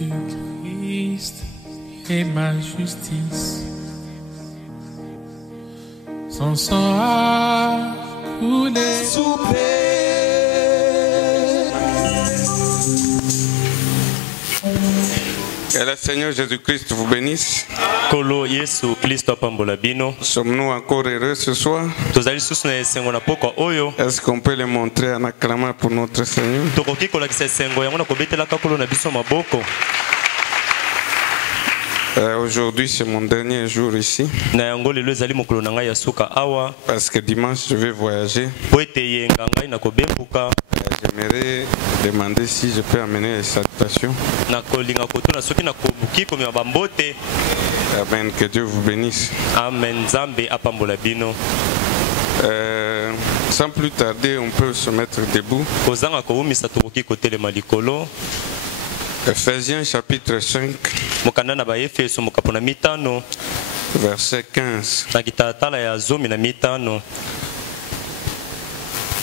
Jésus-Christ est ma justice. Son sang a coulé. Que le Seigneur Jésus-Christ vous bénisse. Sommes-nous encore heureux ce soir? Est-ce qu'on peut le montrer en acclamant pour notre Seigneur? Aujourd'hui c'est mon dernier jour ici. Parce que dimanche je vais voyager. J'aimerais demander si je peux amener les salutations. Amen, que Dieu vous bénisse. Sans plus tarder, on peut se mettre debout. Ephésiens chapitre 5, verset 15.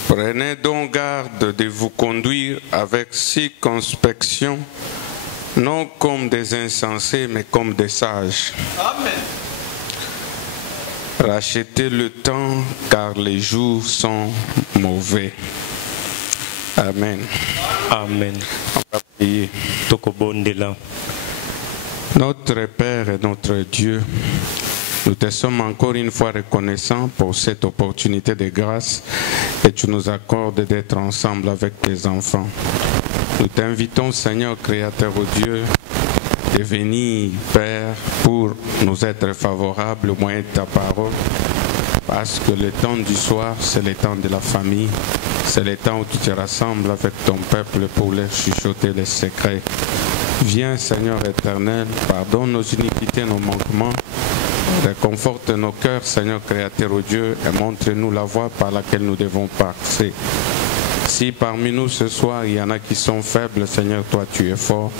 Prenez donc garde de vous conduire avec circonspection, non comme des insensés, mais comme des sages. Amen. Rachetez le temps, car les jours sont mauvais. Amen. Amen. On va prier. Notre Père et notre Dieu, nous te sommes encore une fois reconnaissants pour cette opportunité de grâce que tu nous accordes d'être ensemble avec tes enfants. Nous t'invitons, Seigneur Créateur Dieu, de venir, Père, pour nous être favorables au moyen de ta parole, parce que le temps du soir, c'est le temps de la famille, c'est le temps où tu te rassembles avec ton peuple pour leur chuchoter les secrets. Viens, Seigneur éternel, pardonne nos iniquités, nos manquements, réconforte nos cœurs, Seigneur Créateur Dieu, et montre-nous la voie par laquelle nous devons passer. Si parmi nous ce soir, il y en a qui sont faibles, Seigneur, toi tu es fort.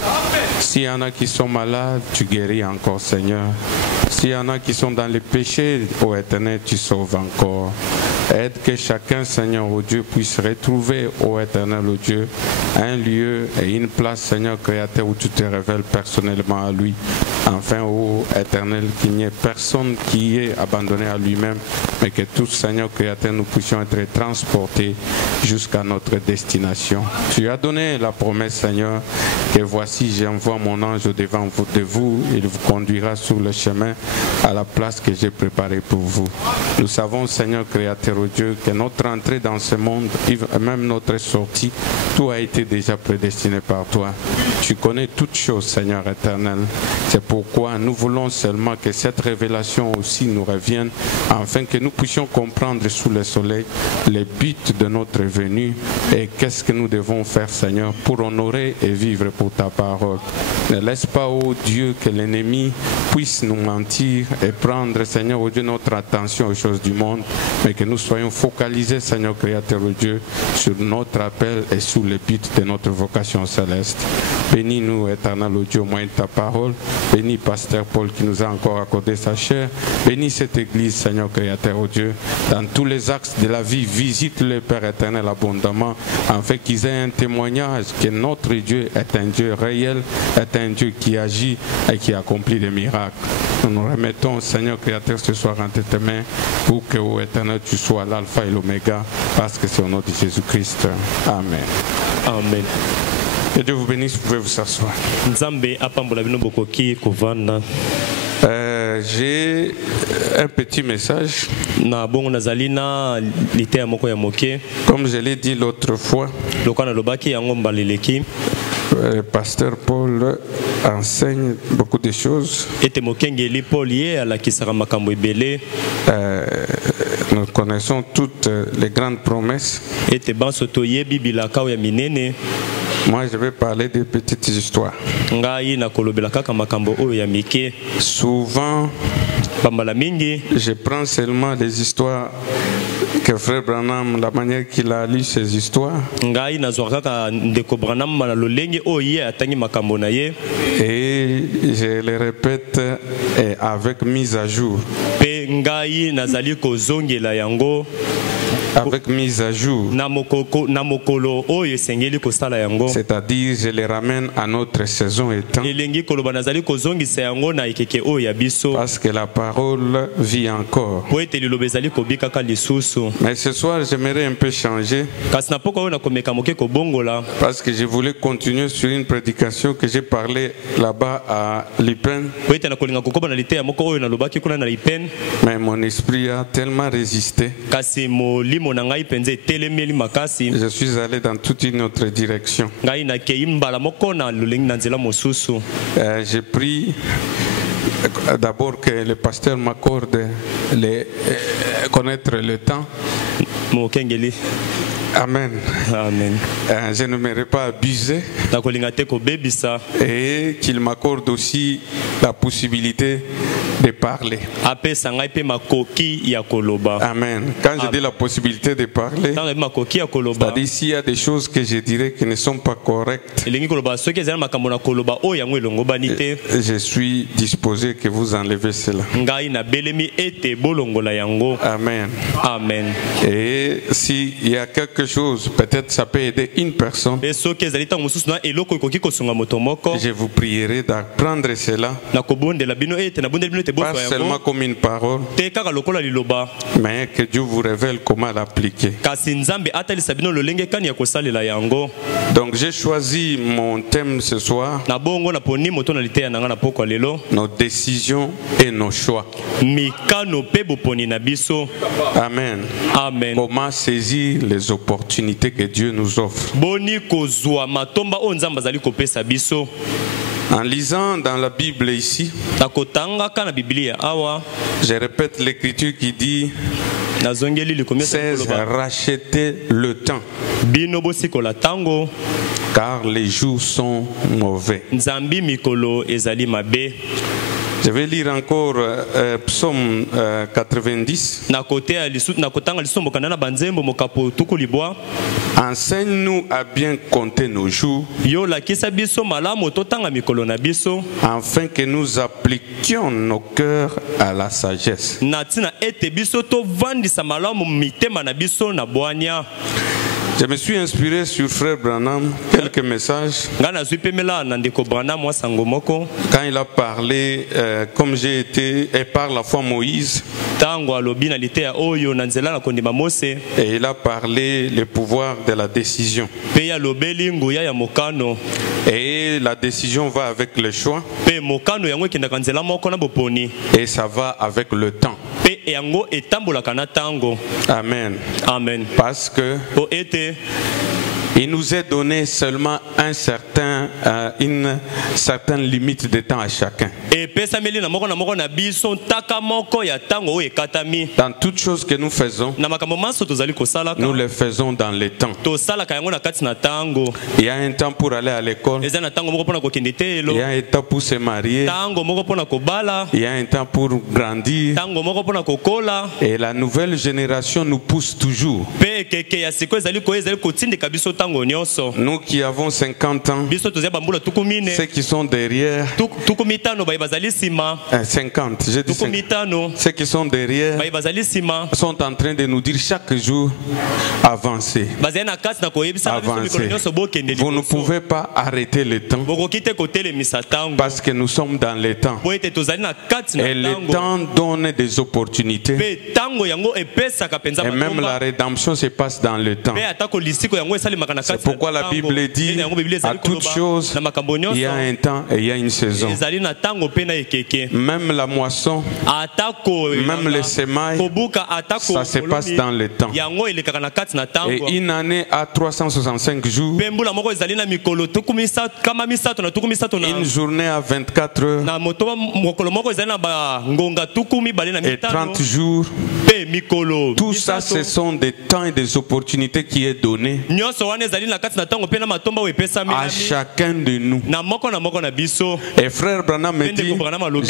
S'il y en a qui sont malades, tu guéris encore, Seigneur. S'il y en a qui sont dans les péchés, ô Éternel, tu sauves encore. Aide que chacun, Seigneur, ô Dieu, puisse retrouver, ô Éternel, ô Dieu, un lieu et une place, Seigneur Créateur, où tu te révèles personnellement à lui. Enfin, ô Éternel, qu'il n'y ait personne qui est abandonné à lui-même, mais que tous, Seigneur Créateur, nous puissions être transportés jusqu'à notre destination. Tu as donné la promesse, Seigneur, que voici, j'envoie mon ange devant de vous, il vous conduira sur le chemin à la place que j'ai préparée pour vous. Nous savons, Seigneur Créateur, ô Dieu, que notre entrée dans ce monde, même notre sortie, tout a été déjà prédestiné par toi. Tu connais toutes choses, Seigneur éternel. C'est pourquoi nous voulons seulement que cette révélation aussi nous revienne, afin que nous puissions comprendre sous le soleil les buts de notre venue et qu'est-ce que nous devons faire, Seigneur, pour honorer et vivre pour ta parole. Ne laisse pas, ô Dieu, que l'ennemi puisse nous mentir et prendre, Seigneur, ô Dieu, notre attention aux choses du monde, mais que nous soyons focalisés, Seigneur Créateur, ô Dieu, sur notre appel et sur le but de notre vocation céleste. Bénis-nous, éternel, ô Dieu, au moyen de ta parole. Bénis Pasteur Paul qui nous a encore accordé sa chair. Bénis cette église, Seigneur Créateur, ô Dieu. Dans tous les axes de la vie, visite le Père éternel abondamment, afin qu'ils aient un témoignage que notre Dieu est un Dieu réel, est un Dieu qui agit et qui accomplit des miracles. Nous nous remettons, Seigneur Créateur, ce soir entre tes mains, pour que, ô éternel, tu sois l'alpha et l'oméga, parce que c'est au nom de Jésus-Christ. Amen. Amen. Que Dieu vous bénisse, vous pouvez vous asseoir. J'ai un petit message. Comme je l'ai dit l'autre fois, le pasteur Paul enseigne beaucoup de choses. Nous connaissons toutes les grandes promesses. Moi, je vais parler des petites histoires. Souvent, je prends seulement les histoires que Frère Branham, la manière qu'il a lu ses histoires. Et je les répète avec mise à jour. na mokolo oyo esengeli kosala yango. C'est-à-dire, je les ramène à notre saison et temps. Elengi koloba nazali kozongisa yango na ekeke oyo ya biso. Parce que la parole vit encore. Po ete liloba ezali kobikaka lisusu. Mais ce soir, j'aimerais un peu changer. Kasi na poko oyo nakomeka moke kobongola. Parce que je voulais continuer sur une prédication que j'ai parlé là-bas à Lipen. Po ete nakolinga kokoba na lite ya moko oyo nalobaki kuna na Lipen. Mais mon esprit a tellement résisté. Kasi molimo na ngai penze etelemeli makasi. Je suis allé dans toute une autre direction. Ngai nakei mbala moko na lolengi na nzela mosusu. J'ai pris d'abord que le pasteur m'accorde connaître le temps. Mokengeli. Amen. Amen. Je n'aimerais pas abuser Nakolinga te kobebisa. et qu'il m'accorde aussi la possibilité de parler. Apesa ngai pe makoki ya koloba. Amen. Quand je dis la possibilité de parler, Tanga makoki ya koloba. c'est-à-dire s'il y a des choses que je dirais qui ne sont pas correctes, Elengi koloba soki ezali makambo na koloba oyo yango elongobani te. je suis disposé que vous enlevez cela. Ngai na belemi ete bolongola yango. Amen. Amen. Et s'il y a quelque chose, peut-être ça peut aider une personne, Pe soki ezali tango mosusu na eloko ekoki kosunga moto moko. je vous prierai d'apprendre cela, Na kobondela bino ete na bondela bino ete pas boso seulement yango. comme une parole, Te kaka lokola liloba. mais que Dieu vous révèle comment l'appliquer. Kasi nzambe atalisa bino lolenge kani ya kosalela yango. Donc j'ai choisi mon thème ce soir, Na bongo na poni moto na lite ya nanga na poko lelo. nos décisions et nos choix. Mikano pe boponi na biso. Amen. Amen. Comment saisir les opportunités que Dieu nous offre. Boni kozwa matomba o nzamba zali kopesa biso. En lisant dans la Bible ici, Nakotanga kana Biblia awa. je répète l'écriture qui dit Nazongeli likomesa 16, koloba. rachetez le temps, Bino bosikola tango. car les jours sont mauvais. Nzambi mikolo ezali mabe. Je vais lire encore Psaume 90. Nakotanga lisombo kana na banzembo mokapo tukulibwa. Enseigne-nous à bien compter nos jours, Yo lakisa biso malamu totanga mikolo na biso. afin que nous appliquions nos cœurs à la sagesse. Natina ete biso to vandisa malamu mitema na biso na bwanya. Je me suis inspiré sur Frère Branham, quelques messages, Ngana zui pemela na ndeko Branham mwa sango moko. quand il a parlé, comme j'ai été, et par la foi Moïse, Tango alobi na lite ya oyo na nzela na kondima Mose. et il a parlé le pouvoir de la décision. Pe ya lobeli nguya ya mokano. Et la décision va avec le choix, Pe mokano yango ekendaka nzela moko na boponi. et ça va avec le temps. Pe yango etambolaka na tango. Amen. Amen. Parce que Po ete il nous est donné seulement une certaine limite de temps à chacun. epesameli na moko na biso ntaka moko ya tango oyo ekatami. Dans toutes choses que nous faisons, Na makambo maso tozali kosalaka. nous le faisons dans le temps. Tosalaka yango na kati na tango. Il y a un temps pour aller à l'école, Eza na tango moko mpona kokende te il y elo. a un temps pour se marier, Tango moko mpona kobala. il y a un temps pour grandir. Tango moko mpona kokola. Et la nouvelle génération nous pousse toujours. Pe keke ya siko ezali kotindika biso tango nyonso. Nous qui avons 50 ans, Biso tozali bambula tukumine. ceux qui sont derrière, Tukumitano bayi bazali sima. 50, j'ai dit 50. Tukumitano Ceux qui sont derrière bayi bazali sima. sont en train de nous dire chaque jour, avancez. Bazali na kati na koyebisa biso mikolo nyonso bokende Vous ne liboso. pouvez pas arrêter le temps Bokoki te kotelemisa tango. parce que nous sommes dans le temps. Po ete tozali na kati Et na le tango. temps donne des opportunités. Pe tango yango epesaka penza Et même la matomba. rédemption se passe dans le temps. Pe atako lisiko yango esalemaka na C'est kati na pourquoi la tango. Bible dit Ndenge yango Biblia à ezali toutes koloba choses, na makambo il y nyonso a un temps et il y a une saison. ezali na tango pe na ekeke. Même la moisson, Atako même les semailles, kobuka atako ça se passe dans le temps. yango elekaka na kati na Et tango. une année a 365 jours, Pe mbula moko ezali na mikolo kama misato na tuku misato na une journée a 24 heures na moto mokolo moko ezali na bangonga tuku mibale na et 30 mitano. jours. Pe mikolo Tout ça, ce sont des temps et des opportunités qui est donné nyonso wana ezali na kati na tango pe na matomba oyo epesami à chacun de nous. na moko na biso. Et frère Branham me dit,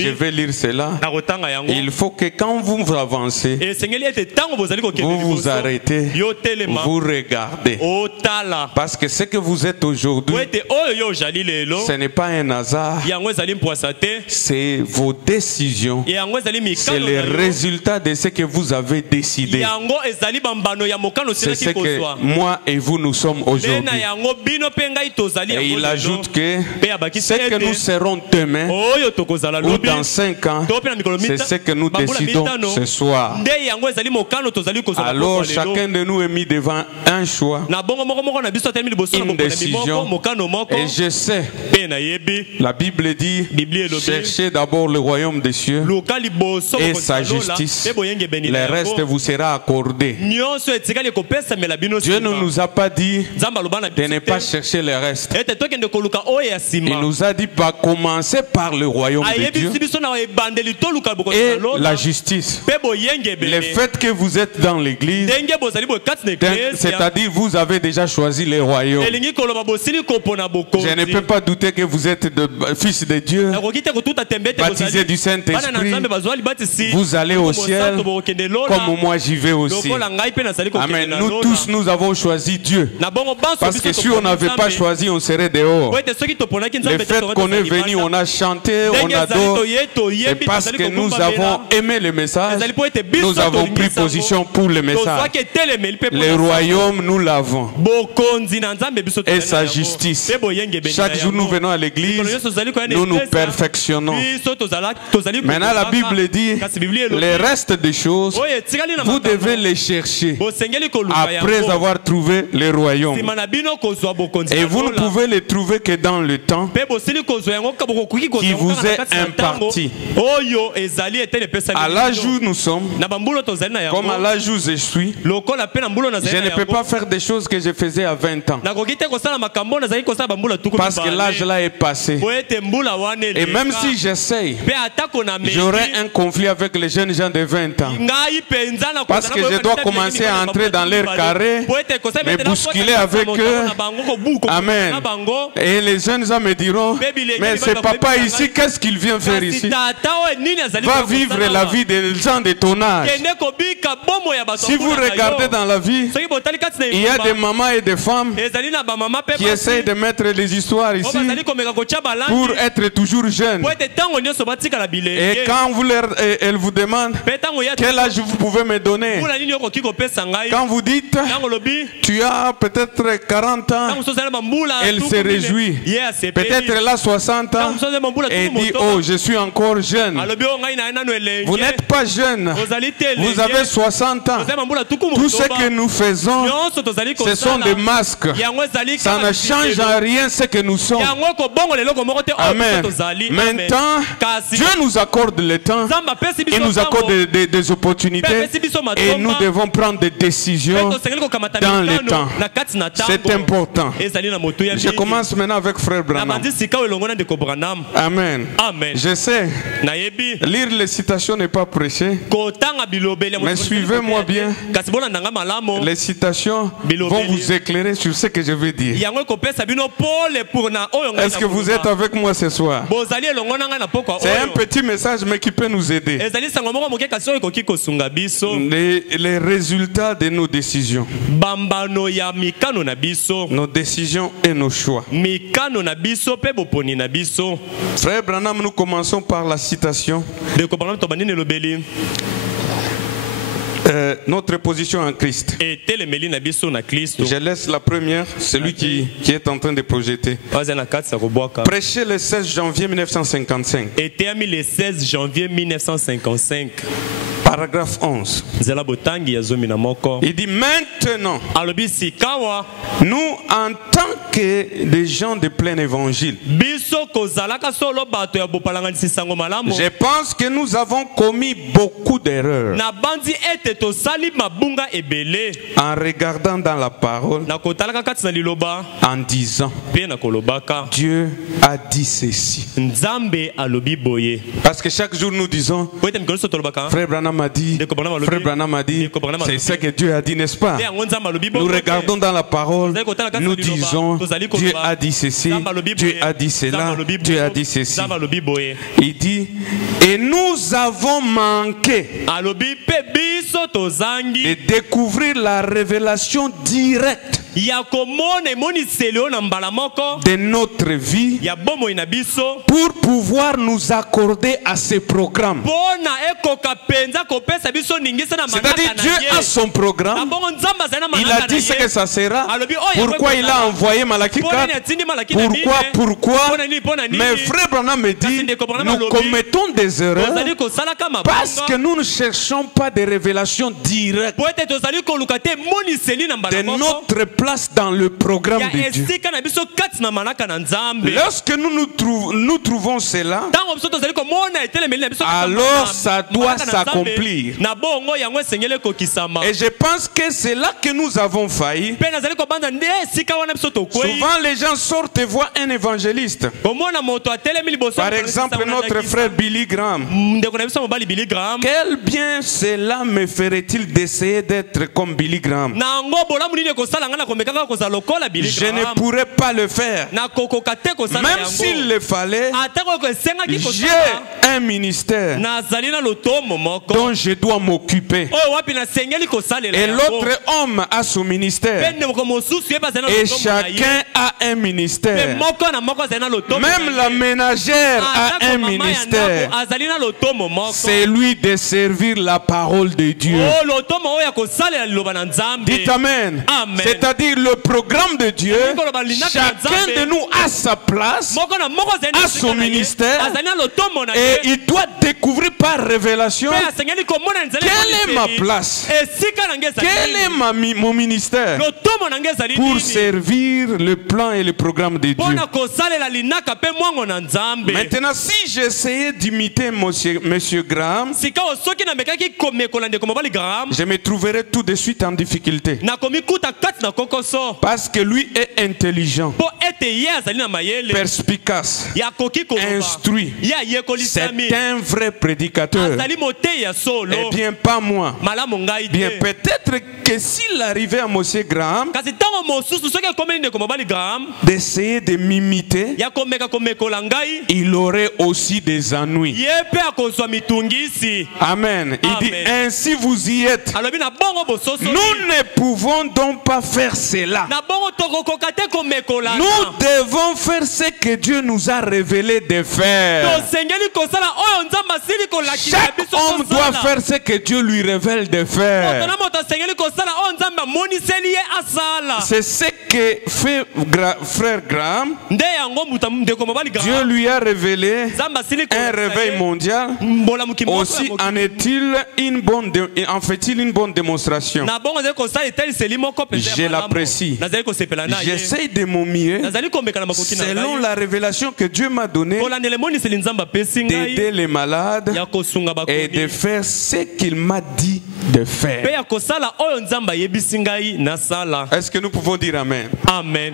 je vais lire cela. Na kotanga yango Il faut que quand vous avancez, esengeli ete tango bozali kokende vous vous liboso arrêtez, yo telema vous regardez. otala Parce que ce que vous êtes po aujourd'hui, ete oyo yo ozali lelo ce n'est pas un hasard, yango ezali mpwasa te c'est vos décisions, yango ezali c'est mikano le na yo. résultat de ce que vous avez avez décidé. yango ezali bambano ya mokano C'est ce silaki que kozwa moi et vous nous sommes aujourd'hui. na yango bino pe ngai tozali Et yango il ajoute que pe abakisi ce que nous serons demain oyo tokozala ou lobi dans 5 ans, to pe na mikolo c'est ce que nous décidons ce soir. nde yango ezali mokano tozali kozwa Alors chacun de nous est mis devant un choix, na bongo moko na biso temi liboso na une mokano décision. mokano moko Et je sais, pe na yebi la Bible dit, Bible elobi cherchez d'abord le royaume des cieux luka liboso et sa justice. pe boyenge beni Le reste vous sera accordé. nyonso etikali kopesa mela bino Dieu ne nous a pas dit nzamba lobana de ne pas chercher le reste. ete tokende koluka oyo ya Il sima nous a dit pas commencer par le royaume de Dieu ayebisi biso na ebandeli toluka et bokosalola la justice. pe boyenge Le beni fait que vous êtes dans l'église, ndenge bozali boye kati na eklesi c'est-à-dire vous avez déjà choisi le royaume. elingi koloba bosili kopona bokonzi Je ne peux pas douter que vous êtes fils de Dieu, nakoki te kotuta tembe te baptisé du bana na Saint-Esprit. nzambe bazwa libatisi Vous allez au ciel bokende lola comme moi j'y vais aussi. lokola ngai pe nazali kokende Amen. na Nous lola tous, nous avons choisi Dieu. na bongo banso Parce que si on n'avait pas choisi, on serait dehors. po ete soki toponaki Le nzambe te fait qu'on est venu, on a chanté, on adore. C'est parce que nous avons aimé le message, nous avons pris position pour le message. Le royaume, nous l'avons. Et sa justice. Chaque jour, nous venons à l'église, nous nous perfectionnons. Maintenant, la Bible dit, le reste des choses, vous devez les chercher après avoir trouvé le royaume. Et vous ne pouvez les trouver que dans le temps qui vous est imparti. À l'âge où nous sommes, comme à l'âge où je suis, je ne peux pas faire des choses que je faisais à 20 ans. Parce que l'âge là est passé. Et même si j'essaye, j'aurai un conflit avec les jeunes gens de 20 ans. Parce que je dois commencer à entrer dans leur carré, me bousculer avec eux. Amen. Et les jeunes gens me diront, mais ce papa ici, qu'est-ce qu'il vient faire ici? Va vivre la vie des gens de ton âge. Si vous regardez dans la vie, il y a des mamans et des femmes qui essayent de mettre les histoires ici pour être toujours jeunes. Et quand elles vous demandent quel âge vous pouvez me donner, quand vous dites tu as peut-être 40 ans, elle se réjouit. Peut-être elle a 60 ans et dit oh je suis encore jeune. Vous n'êtes pas jeune, vous avez 60 ans. Tout ce que nous faisons, ce sont des masques. Ça ne change en rien ce que nous sommes. Amen. Maintenant, Dieu nous accorde le temps, il nous accorde des opportunités et nous devons prendre des décisions dans le temps. C'est important. Je commence maintenant avec Frère Branham. Amen. Je sais, lire les citations n'est pas prêcher, mais suivez-moi bien. Les citations vont vous éclairer sur ce que je vais dire. Est-ce que vous êtes avec moi ce soir? C'est un petit message mais qui peut nous aider. Les résultats de nos décisions. Nos décisions et nos choix. Frère Branham, nous commençons par la citation. Notre position en Christ. Je laisse la première, celui qui est en train de projeter. Prêché le 16 janvier 1955. Paragraphe 11. Il dit maintenant, nous en tant que des gens de plein évangile, je pense que nous avons commis beaucoup d'erreurs en regardant dans la parole, en disant Dieu a dit ceci. Parce que chaque jour nous disons Frère Branham a dit, Frère Branham a dit, c'est ce que Dieu a dit, n'est-ce pas? Nous regardons dans la parole, nous disons Dieu a dit ceci, Dieu a dit cela, Dieu a dit ceci. Il dit, et nous avons manqué de découvrir la révélation directe ya komona emoniseli oyo na mbala moko de notre vie ya bomoi na biso pour pouvoir nous accorder à ce programme. mpona ekoka penza kopesa biso ningisa na manaka C'est-à-dire na Dieu ye a son programme. na bongo nzambe azali na Il manaka a na dit ce que ye ça sera. alobi oyo Pourquoi il a envoyé Malachie mpona 4? ni atindi malaki na Pourquoi? mpona nini mpona nini Mais frère Branham me dit, nous commettons des erreurs tozali kosalaka parce mabanga que nous ne cherchons pas des révélations directes po ete tozali koluka te emoniseli na de mbala moko notre place dans le programme ya de Dieu. esika na biso kati na manaka na nzambe Lorsque nous trouvons cela, ntango biso tozali komona etelemeli na biso kati na alors manaka ça doit na Nzambe, s'accomplir. na bongo yango esengeli ekokisama Et je pense que c'est là que nous avons failli. mpe nazali kobanda nde esika wana biso tokwei Souvent les gens sortent et voient un évangéliste. komona moto atelemi liboso Par exemple, notre frère Billy Graham. ndeko na biso mobali Billy Graham Quel bien cela me ferait-il d'essayer d'être comme Billy Graham? na yango bolamu nini ekosala ngai nakomekaka kozala lokola Billy Je ne Graham pourrais pas le faire. nakokoka te kosala Même s'il yango le fallait, atako esengaki j'ai kosala un ministère nazali na lotomo moko dont je dois m'occuper. oyo wapi nasengeli kosalela Et yango l'autre homme a son mpe ministère. ndeko mosusu ye bazali na Et lotomo na ye chacun a un mpe ministère. moko na moko azali na lotomo Même na la ye. ménagère Atako a un mama ya ministère. ndako azali na lotomo moko C'est lui de servir la parole de Dieu. o lotomo oyo ya kosalela liloba na nzambe Dites Amen. Amen. C'est-à-dire le programme de Dieu, chacun Nzambe. de nous a sa place moko na moko azali na à esika son na ye. ministère. azali na lotomo na Et ye il doit découvrir par révélation mpe asengeli komona nzela quelle est ma place, esika na nge ezali quel est nini? mon ministère lotomo na nge ezali pour nini servir le plan et le programme de Dieu. mpona kosalela linaka mpe mwango na nzambe Maintenant, si j'essayais d'imiter monsieur Graham, sikawo soki namekaki komekola ndeko mobali Graham je me trouverais tout de suite en difficulté. nakomikuta kati na kokoso Parce que lui est intelligent, mpo ete ye azali na mayele perspicace, yakoki koloba instruit. ye C'est ayekolisami un vrai prédicateur. azali motei ya solo Eh bien, pas moi. malamu ngai Bien, te peut-être que s'il arrivait à monsieur Graham kasi ntango mosusu soki ekomeli ndeko mobali Graham d'essayer de m'imiter, ya komeka komekola ngai il aurait aussi des ennuis. ye mpe akozwa mitungisi Amen. Il dit, Amen. ainsi vous y êtes. alobi na bongo bososo Nous ne pouvons donc pas faire cela. na bongo tokokoka te komekolana Nous devons faire ce que Dieu nous a révélé de faire. tosengeli kosala oyo nzambe asili kolakisa Chaque biso homme doit kosala faire ce que Dieu lui révèle de moto faire. na moto asengeli kosala oyo nzambe amoniseli ye asala C'est ce que fait frère Graham. nde yango ndeko mobali Dieu Graham lui a révélé nzambe asili un kolakisa réveil ye mondial. mbolamuki moko ya Aussi, mokili. en fait-il une bonne démonstration? na bongo azali kosala eteliseli moko mpenza ya Je malamu. l'apprécie. nazali kosepela na ye J'essaie de mon mieux, nazali komeka na makoki na selon ngai la révélation que Dieu m'a donnée, kolandela emoniseli nzambe apesi d'aider ngai les malades ya kosunga et de bakoki faire ce qu'il m'a dit de mpe faire. ya kosala oyo nzambe ayebisi ngai nasala Est-ce que nous pouvons dire Amen? amen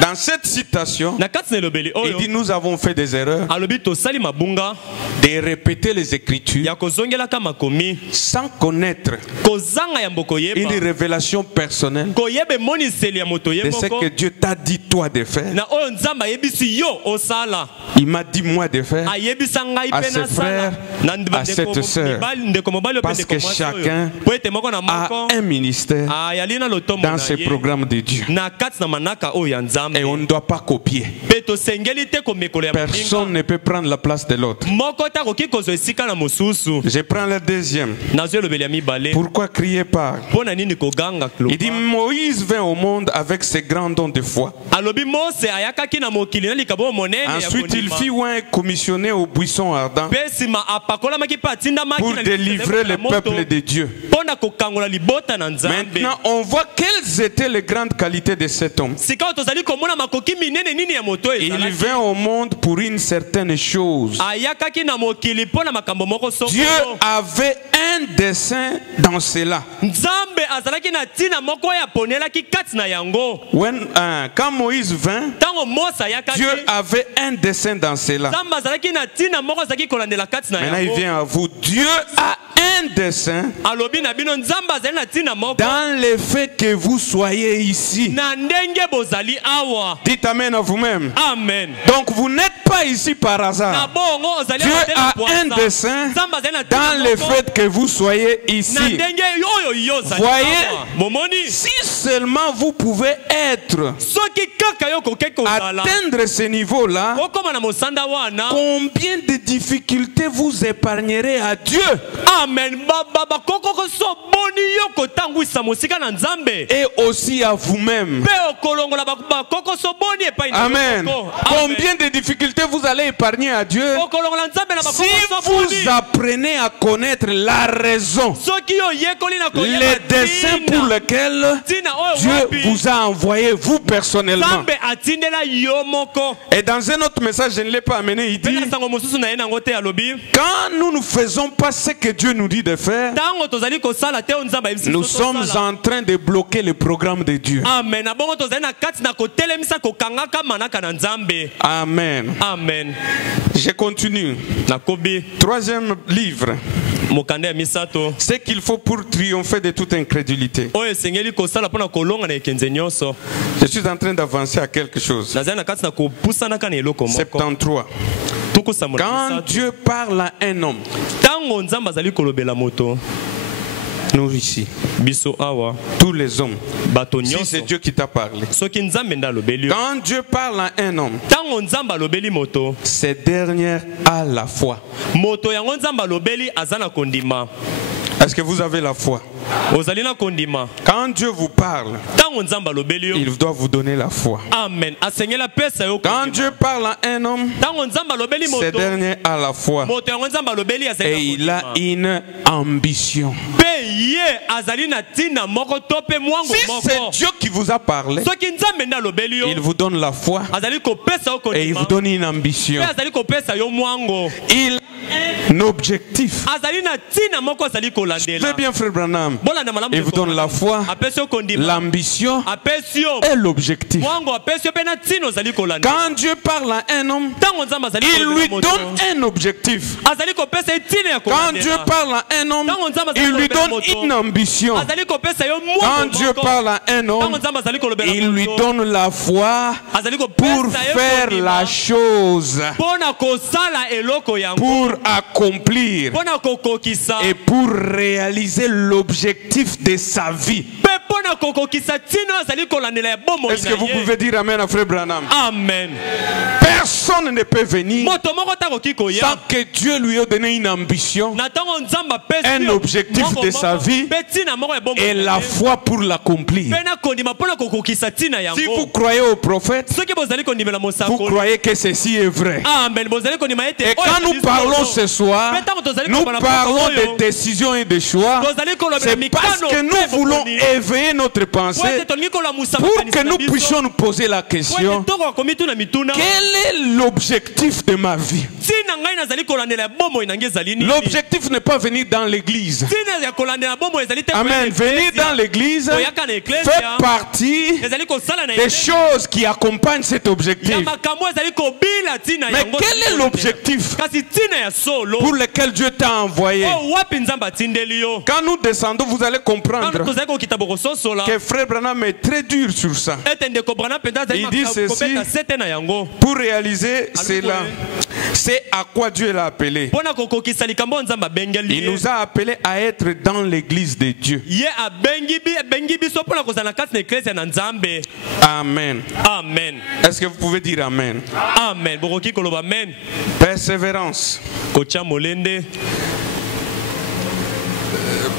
Dans cette citation, na kati na elobeli il oyo dit nous avons fait des erreurs alobi tosali mabunga de répéter les Écritures ya kozongelaka makomi sans connaître kozanga yambo une koyeba révélation personnelle koyeba emoniseli ya moto ye de ce moko que Dieu t'a dit toi de faire. na oyo nzambe ayebisi yo osala Il m'a dit moi de faire. ayebisa ngai À mpe ses frères, nasala na à cette sœur. ndeko mobali oyo mpe Parce ndeko que mwasi chacun oyo po ete moko na a moko un ministère ayali na lotomo dans na ce ye programme de Dieu. na kati na manaka oyo ya nzambe Et on ne doit pas copier. mpe tosengeli te komekola ya Personne ne peut prendre la place de l'autre. moko te akoki kozwa esika na mosusu Je prends le deuxième. nazwi elobeli ya mibale Pourquoi crier pas? mpo na nini koganga Il dit Moïse vint au monde avec ses grands dons de foi. alobi mose ayakaki na mokili na likabo monene ya Ensuite, il kondima fit un commissionné au buisson ardent mpe nsima apakolamaki mpe atindamaki pour na délivrer le peuple de Dieu. mpo na kokangola libota na nzambe Maintenant, on voit quelles étaient les grandes qualités de cet homme. sika oyo tozali komona makoki minene nini ya moto oyo Il ezalaki vint au monde pour une certaine chose. ayakaki na mokili mpo na makambo moko Dieu sokolo avait un dessein dans cela. nzambe azalaki na ntina moko oyo aponelaki kati na yango Quand Moïse vint, ntango mose ayakaki Dieu avait un dessein dans cela. nzambe azalaki na ntina moko azalaki kolandela kati na Maintenant, il yango vient à vous. Dieu a un dessein alobi na bino nzambe azali na ntina moko dans le fait que vous soyez ici. na ndenge bozali awa. Dites amen à vous-même. Amen. Donc vous n'êtes pas ici par Na hasard. bongo ozali Dieu na a un dessein nzambe azali na ntina dans le moko fait que vous soyez na ici. ndenge oyo yo ozali Voyez, awa. Momoni si seulement vous pouvez être, soki kaka yo koke kozala atteindre ce niveau-là, okoma na mosanda wana. combien de difficultés vous épargnerez à Dieu Amen. Bakoko so boni yo kotangwisa mosika na nzambe. et aussi à vous-même. Pe okolongola bakoko so boni epai na Amen. yoko. Combien de difficultés vous allez épargner à Dieu Okolongola nzambe na si bakoko so boni. vous apprenez à connaître la raison, Soki yo yekoli na koyeba les desseins pour lesquels tina oyo Dieu wapi. vous a envoyé, vous personnellement. Nzambe atindela yo moko. Et dans un autre message, je ne l'ai pas amené, il dit, Pena sango mosusu na ye nango te alobi. quand nous ne faisons pas ce que Dieu nous dit de faire, Tango tozali kosala te nzambe ayebisi nous biso sommes tosala. en train de bloquer le programme de Dieu. Amen. Na bongo tozali na kati na kotelemisa kokangaka manaka na nzambe. Amen. Amen. Je continue. Nakobi Troisième livre. mokanda ya misato. Ce qu'il faut pour triompher de toute incrédulité. Oyo esengeli kosala mpona kolonga na ekenze nyonso. Je suis en train d'avancer à quelque chose. Nazali na kati na kopusanaka na eloko moko. 73. Tukusamula Quand misato. Dieu parle à un homme, Tango nzambe azali kolobela moto. nous ici, Biso awa. tous les hommes, Bato si nyonso. c'est Dieu qui t'a parlé, Soki nzambe nda alobeli yo. quand Dieu parle à un homme, Tango nzambe alobeli moto. c'est dernière à la foi. Moto yango nzambe alobeli aza na kondima. Est-ce que vous avez la foi? Ozali na kondima. Quand Dieu vous parle, Tango nzambe alobeli yo. il doit vous donner la foi. Amen. Asengela pesa yo Quand kondima. Dieu parle à un homme, Tango nzambe alobeli c'est moto. dernier à la foi. Moto yango nzambe alobeli azali Et il na a kondima. une ambition. Pe ye azali na tina moko to pe mwango Si c'est moko. Dieu qui vous a parlé, Soki nzambe nda alobeli yo. il vous donne la foi Azali kopesa yo et il kondima. vous donne une ambition. Pe azali kopesa yo mwango. Il a un objectif. Azali na tina moko azali Très kolandela. bien, frère Branham. Bolanda malamu. Il vous donne la foi, Apesi yo kondima. l'ambition Apesi yo. et l'objectif. Mwango apesi yo pe na tina ozali kolanda. Quand Dieu parle à un homme, Tango nzambe azali il lui kolobela moto. donne un objectif. Azali kopesa ye tina ya Quand Dieu kolandela. parle à un homme, il lui donne une ambition. Azali kopesa yo Quand mwango Dieu moko. parle à un Tango homme, nzambe azali kolobela il lui moto. donne la foi Azali pour kopesa ye faire kondima. la chose, Pona kosala eloko yango. pour accomplir Pona kokokisa. et pour réaliser l'objectif de sa vie. Pe pona kokokisa tina azali kolandela ya bomoi Est-ce na que vous ye. pouvez dire Amen à frère Branham? Amen. Personne ne peut venir Moto moko takoki sans koya. que Dieu lui ait donné une ambition Na tango nzambe apesi Un yo objectif moko de sa moko, vie pe tina moko ya bomoi et na la ye. foi pour l'accomplir. Pe na kondima pona kokokisa tina Si vous yango. croyez au prophète, Soki bozali kondimela vous mosakoli. croyez que ceci est vrai. Amen. Bozali kondima ete. Et quand nous parlons ce soir, nous parlons de décisions et de choix. C'est parce que nous voulons éveiller notre pensée pour que nous puissions nous poser la question: quel est l'objectif de ma vie? L'objectif n'est pas venir dans l'église. Amen. Venir dans l'église fait partie des choses qui accompagnent cet objectif. Mais quel est l'objectif pour lequel Dieu t'a envoyé? Quand nous descendons, vous allez comprendre que frère Branham est très dur sur ça. Il dit ceci: pour réaliser cela, c'est à quoi Dieu l'a appelé. Il nous a appelés à être dans l'église de Dieu. Amen. Amen. Est-ce que vous pouvez dire Amen? Amen. Bokoki koloba amen. Persévérance. Kocha molende.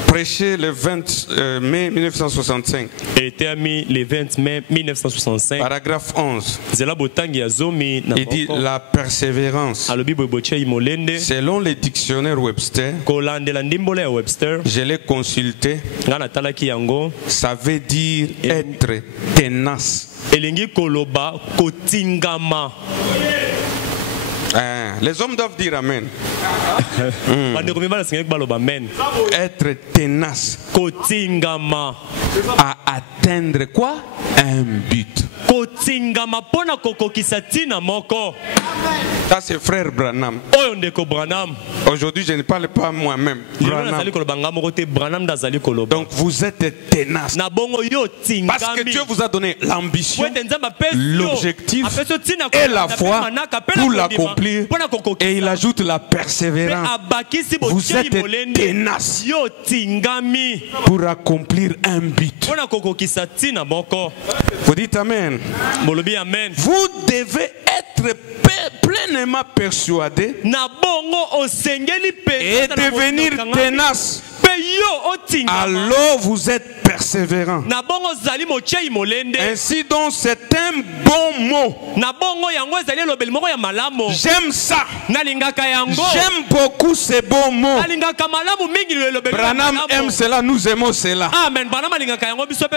Prêché le 20 mai 1965. Était ami le 20 mai 1965. Paragraphe 11. Zela botangi ya zomi na Il dit la persévérance. alobi boboche molende. Selon le dictionnaire Webster, Kolandela ndimbola ya Webster. je l'ai consulté, Ngana talaki yango. ça veut dire être tenace. Elingi koloba kotingama. Les hommes doivent dire Amen. Bandeko mibala sengeli baloba amen. Être tenace Kotingama. à atteindre quoi? Un but. kotingama pona kokokisa tina moko. Ça c'est frère Branham. Oyo ndeko Branham. Aujourd'hui je ne parle pas moi-même. Branham. Donc vous êtes ténace. Parce que Dieu vous a donné l'ambition, l'objectif et la foi pour l'accomplir. Et il ajoute la persévérance. Vous êtes ténace pour accomplir un but. Vous dites Amen. Vous devez être pleinement persuadé et devenir ténace. Alors vous êtes persévérant. Ainsi donc c'est un bon mot. J'aime ça. J'aime beaucoup ces bons mots. Branham aime cela, nous aimons cela.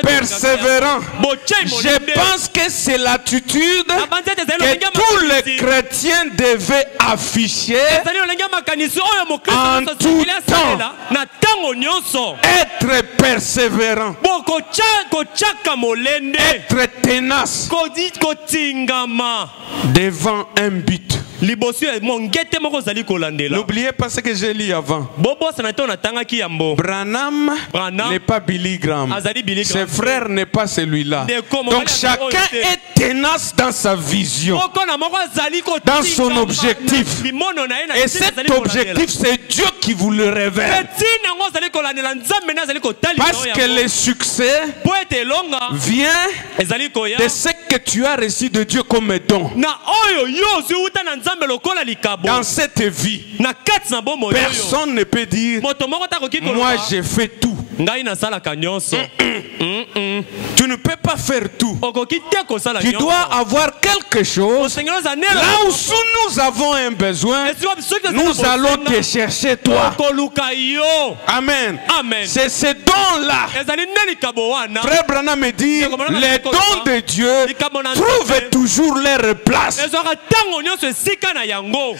Persévérant. Je pense que c'est l'attitude que tous les chrétiens devaient afficher en tout temps. Être persévérant. Être ténace devant un but. N'oubliez pas ce que j'ai lu avant. Branham n'est pas Billy Graham. Ses frères n'est pas celui-là. Donc chacun est ténace dans sa vision, dans son objectif. Et cet objectif, c'est Dieu qui vous le révèle. Parce que le succès vient de ce que tu as reçu de Dieu comme don. Dans cette vie, personne ne peut dire moi j'ai fait tout. Tu ne peux pas faire tout. Tu dois avoir quelque chose. Là où nous avons un besoin, nous allons te chercher toi. Amen. C'est ce don-là. Frère Branham me dit, les dons de Dieu trouvent toujours leur place.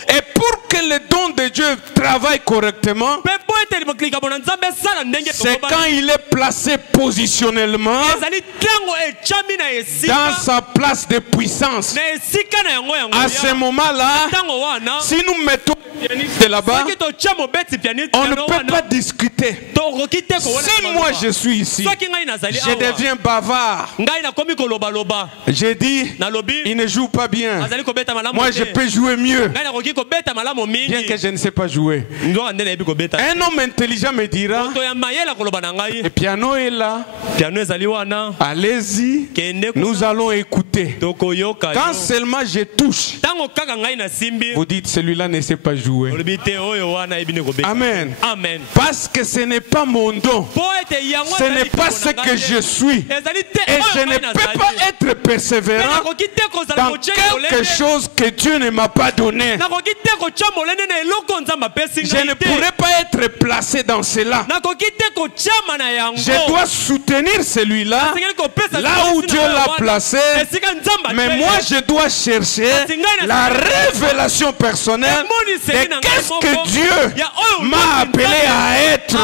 Et pour que les dons de Dieu travaillent correctement, c'est quand il est placé positionnellement dans sa place de puissance. À ce moment-là, si nous mettons de là-bas, on ne peut pas discuter. Si moi je suis ici, je deviens bavard. J'ai dit, il ne joue pas bien. Moi je peux jouer mieux, bien que je ne sais pas jouer. Un homme intelligent me dira, le piano est là, allez-y, nous allons écouter. Quand seulement je touche, vous dites celui-là ne sait pas jouer. Amen. Parce que ce n'est pas mon don, ce n'est pas ce que je suis. Et je ne peux pas être persévérant dans quelque chose que Dieu ne m'a pas donné. Je ne pourrais pas être placé dans cela. Je dois soutenir celui-là là où Dieu l'a placé. Mais moi je dois chercher la révélation personnelle de qu'est-ce que Dieu m'a appelé à être.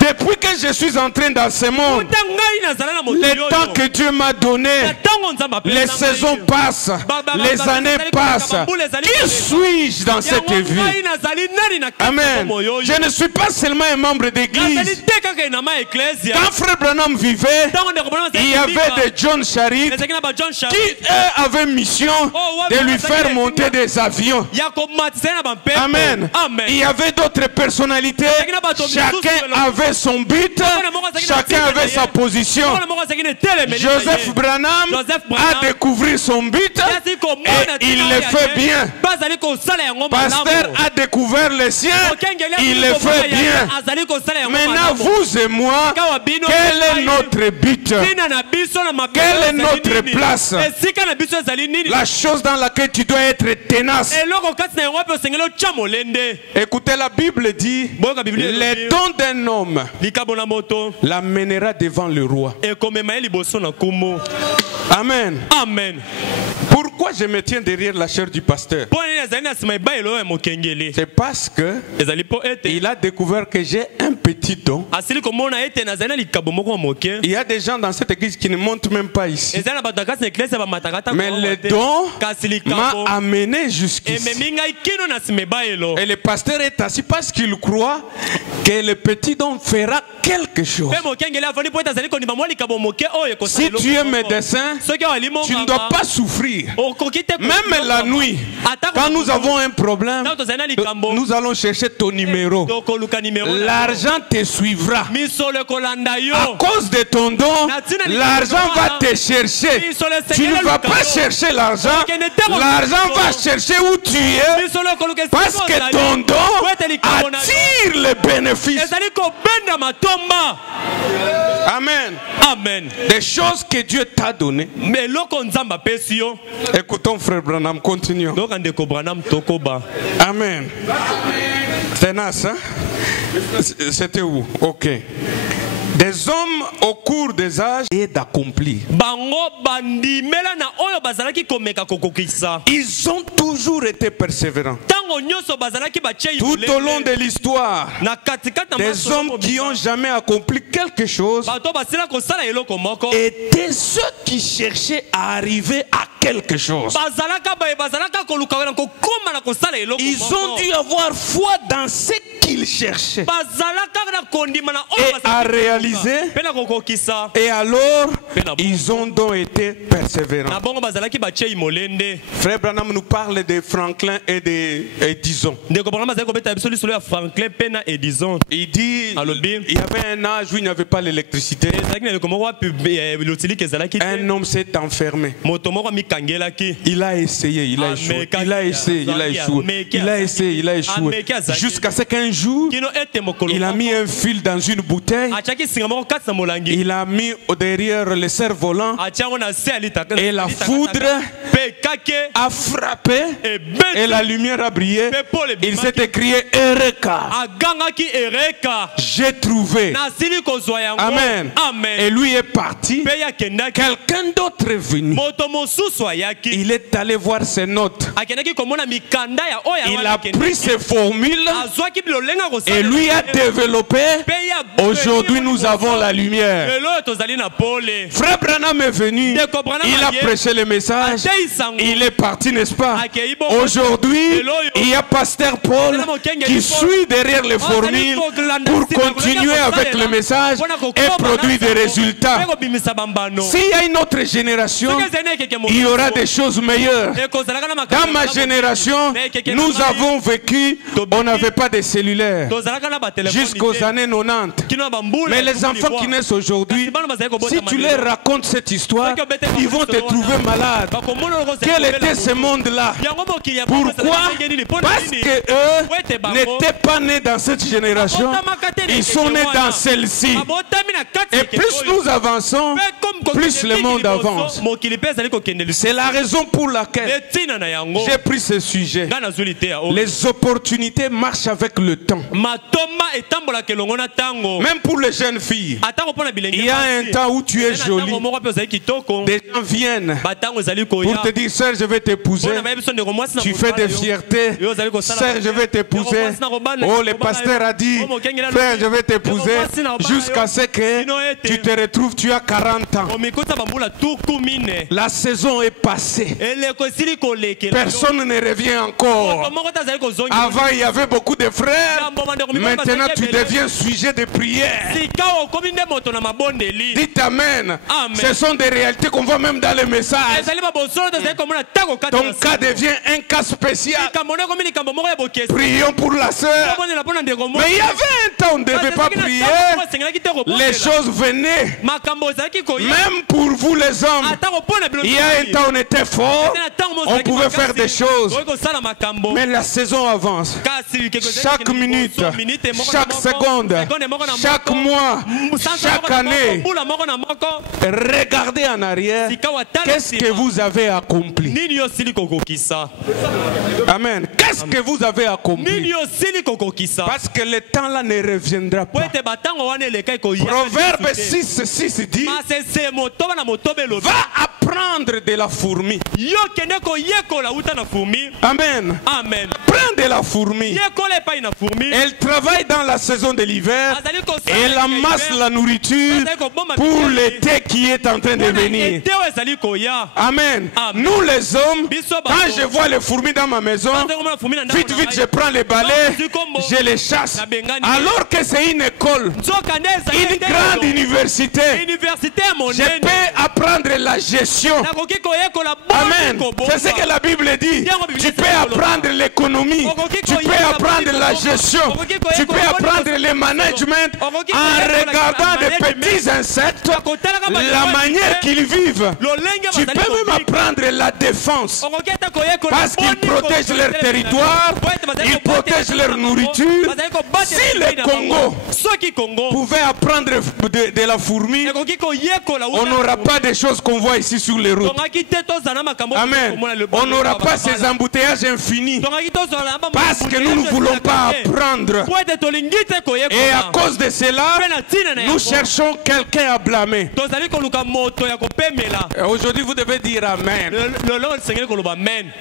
Depuis que je suis entré dans ce monde, le temps que Dieu m'a donné, les saisons passent, les années passent. Qui suis-je dans cette vie? Amen. Je ne suis pas seulement un membre d'église. Quand Frère Branham vivait, il y avait des John Sharif qui avaient mission de lui faire monter des avions. Amen. Il y avait d'autres personnalités. Chacun avait son but, chacun avait sa position. Joseph Branham a découvert son but et il le fait bien. Pasteur a découvert le sien, il le fait bien. Maintenant vous et moi, quel est notre but? Quelle est notre place? La chose dans laquelle tu dois être ténace. Écoutez, la Bible dit, les dons d'un homme l'amènera devant le roi. Amen. Amen. Pourquoi je me tiens derrière la chair du pasteur? C'est parce que il a découvert que j'ai un petit don. Il y a des gens dans cette église qui ne montent même pas ici. Mais le don m'a amené jusqu'ici. Et le pasteur est assis parce qu'il croit que le petit don fera quelque chose. Si tu es médecin, tu ne dois pas souffrir. Même la nuit, quand nous avons un problème, nous allons chercher ton numéro. L'argent te suivra. À cause de ton don, l'argent va te chercher. Tu ne vas pas chercher l'argent. L'argent va chercher où tu es. Parce que ton don attire les bénéfices. Amen. Amen. Des choses que Dieu t'a données. Écoutons frère Branham, continuons. Amen. Tenace, hein? C'était où? Ok. Des hommes au cours des âges et d'accomplir. Ils ont toujours été persévérants. Tout au long de l'histoire, des hommes qui n'ont jamais accompli quelque chose étaient ceux qui cherchaient à arriver à quelque chose. Ils ont dû avoir foi dans ce qu'ils cherchaient et à réaliser. Et alors, ils ont donc été persévérants. Frère Branham nous parle de Franklin et de Edison. Il dit il y avait un âge où il n'y avait pas l'électricité. Un homme s'est enfermé. Il a essayé, il a échoué. Il a essayé, il a échoué. Il a essayé, il a échoué. Jusqu'à ce qu'un jour, il a mis un fil dans une bouteille. Il a mis derrière le cerf-volant et la foudre a frappé et la lumière a brillé. Il s'est écrié Eureka. J'ai trouvé. Amen. Et lui est parti. Quelqu'un d'autre est venu. Il est allé voir ses notes. Il a pris ses formules et lui a développé. Aujourd'hui, nous avons la lumière. Frère Branham est venu. Il a prêché le message. Il est parti, n'est-ce pas? Aujourd'hui, il y a Pasteur Paul qui suit derrière les formules pour continuer avec le message et produire des résultats. S'il y a une autre génération, il y aura des choses meilleures. Dans ma génération, nous avons vécu, on n'avait pas de cellulaire jusqu'aux années 90. Mais les enfants qui naissent aujourd'hui, si tu leur racontes cette histoire, ils vont te trouver malade. Quel était ce monde-là? Pourquoi? Parce que eux n'étaient pas nés dans cette génération, ils sont nés dans celle-ci. Et plus nous avançons, plus le monde avance. C'est la raison pour laquelle j'ai pris ce sujet. Les opportunités marchent avec le temps. Même pour les jeunes filles, il y a un temps où tu es jolie. Des gens viennent pour te dire, sœur, je vais t'épouser. Tu fais des fiertés. Sœur, je vais t'épouser. Oh, le pasteur a dit, frère, je vais t'épouser. Jusqu'à ce que tu te retrouves, tu as 40 ans. La saison est passée. Personne ne revient encore. Avant, il y avait beaucoup de frères. Maintenant, tu deviens sujet de prière. Dites Amen. Ce sont des réalités qu'on voit même dans les messages. Ton cas devient un cas spécial. Prions pour la sœur. Mais il y avait un temps où on ne devait pas prier. Les choses venaient. Même pour vous les hommes, il y a un temps où on était fort. On pouvait faire des choses. Mais la saison avance. Chaque minute, chaque seconde, chaque mois, chaque année. Regardez en arrière. Qu'est-ce que vous avez accompli? Amen. Qu'est-ce que vous avez accompli? Parce que le temps là ne reviendra pas. Proverbe 6 dit: va apprendre de la fourmi. Yo kende ko yekola uta na fourmi. Amen. Amen. Prends de la fourmi. Yekola pa na fourmi. Elle travaille dans la saison de l'hiver. Azali ko Et elle amasse la nourriture pour l'été qui est en train de venir. Ete ezali ko ya. Amen. Amen. Nous les hommes, Biso quand je vois les fourmis dans ma maison, vite, vite, je prends les balais, je les chasse. Alors que c'est une école, une grande université, je peux apprendre la gestion. Amen. C'est ce que la Bible dit. Tu peux apprendre l'économie, tu peux apprendre la gestion, tu peux apprendre le management en regardant des petits insectes, la manière qu'ils vivent. Tu peux même apprendre la défense parce qu'ils protègent leur territoire, ils protègent leur nourriture. Si le Congo pouvait apprendre de la fourmi, on n'aura pas des choses qu'on voit ici sur les routes. Amen. On n'aura pas ces embouteillages infinis parce que nous ne voulons pas apprendre. Et à cause de cela, nous cherchons quelqu'un à blâmer. Aujourd'hui, vous devez dire Amen.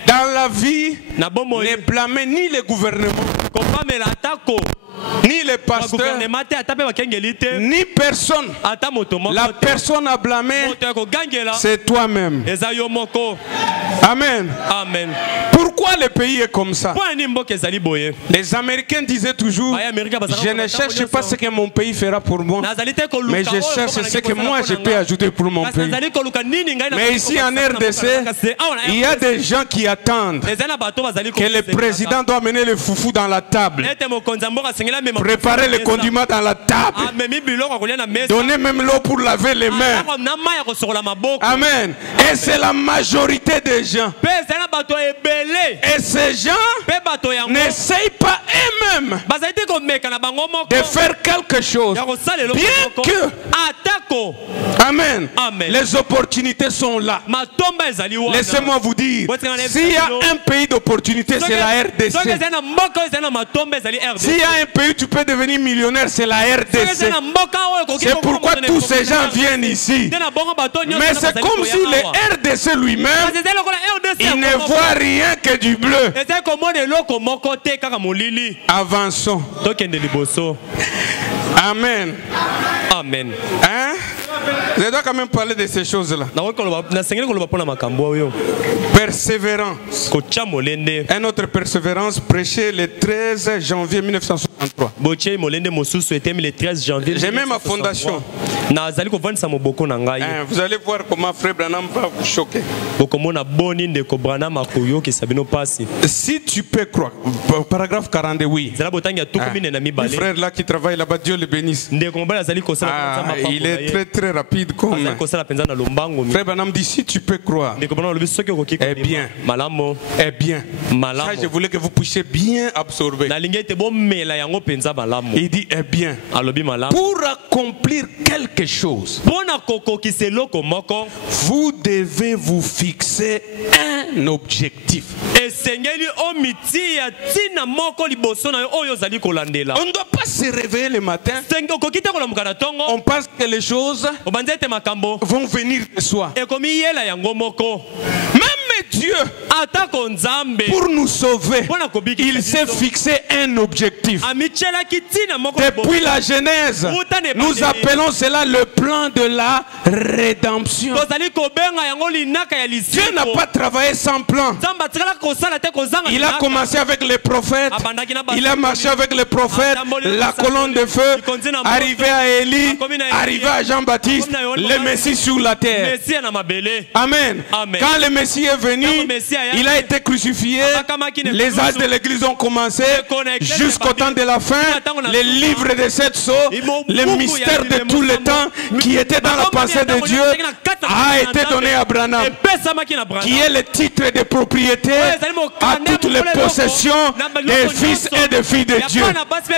Dans la vie, ne blâmez ni les gouvernements, ni les pasteurs, ni personne. La personne à blâmer, c'est toi-même. Amen. Amen. Pourquoi le pays est comme ça? Les Américains disaient toujours, je ne cherche pas ce que mon pays fera pour moi, mais je cherche ce que moi je peux ajouter pour mon pays. Mais ici en RDC, il y a des gens qui attendent que le président doit mener le foufou dans la table, préparer les condiments dans la table, donner même l'eau pour laver les mains. Amen. Et c'est la majorité des gens. Et ces gens n'essayent pas eux-mêmes de faire quelque chose. Bien que, Amen, les opportunités sont là. Laissez-moi vous dire, s'il y a un pays d'opportunités, c'est la RDC. S'il y a un pays où tu peux devenir millionnaire, c'est la RDC. C'est pourquoi tous ces gens viennent ici. Mais c'est comme si le RDC lui-même, il ne voit rien que du bleu. Avançons. Amen. Amen. Hein? Je dois quand même parler de ces choses-là. Persévérance. Une autre persévérance prêchée le 13 janvier 1963. J'ai même ma fondation. Vous allez voir comment Frère Branham va vous choquer. Si tu peux croire, paragraphe 42, oui. Le frère là qui travaille là-bas, Dieu le bénisse. Il est très très rapide comme. Frère Branham dit si tu peux croire, eh bien, ça je voulais que vous puissiez bien absorber. Il dit eh bien, pour accomplir quelque chose, vous devez vous fixer un objectif. On ne doit pas se réveiller le matin. On pense que les choses vont venir de soi. Même Dieu, pour nous sauver, il s'est fixé un objectif. Depuis la Genèse, nous appelons cela le plan de la rédemption. Dieu n'a pas travaillé sans plan. Il a commencé avec les prophètes, il a marché avec les prophètes, la colonne de feu, arrivé à Élie, arrivé à Jean-Baptiste, le Messie sur la terre. Amen. Quand le Messie est venu, il a été crucifié, les âges de l'église ont commencé jusqu'au temps de la fin. Les livres de cette sceaux, le mystère de tout le temps qui était dans la pensée de Dieu a été donné à Branham, qui est le titre titre de propriété à toutes les possessions des fils et des filles de Dieu.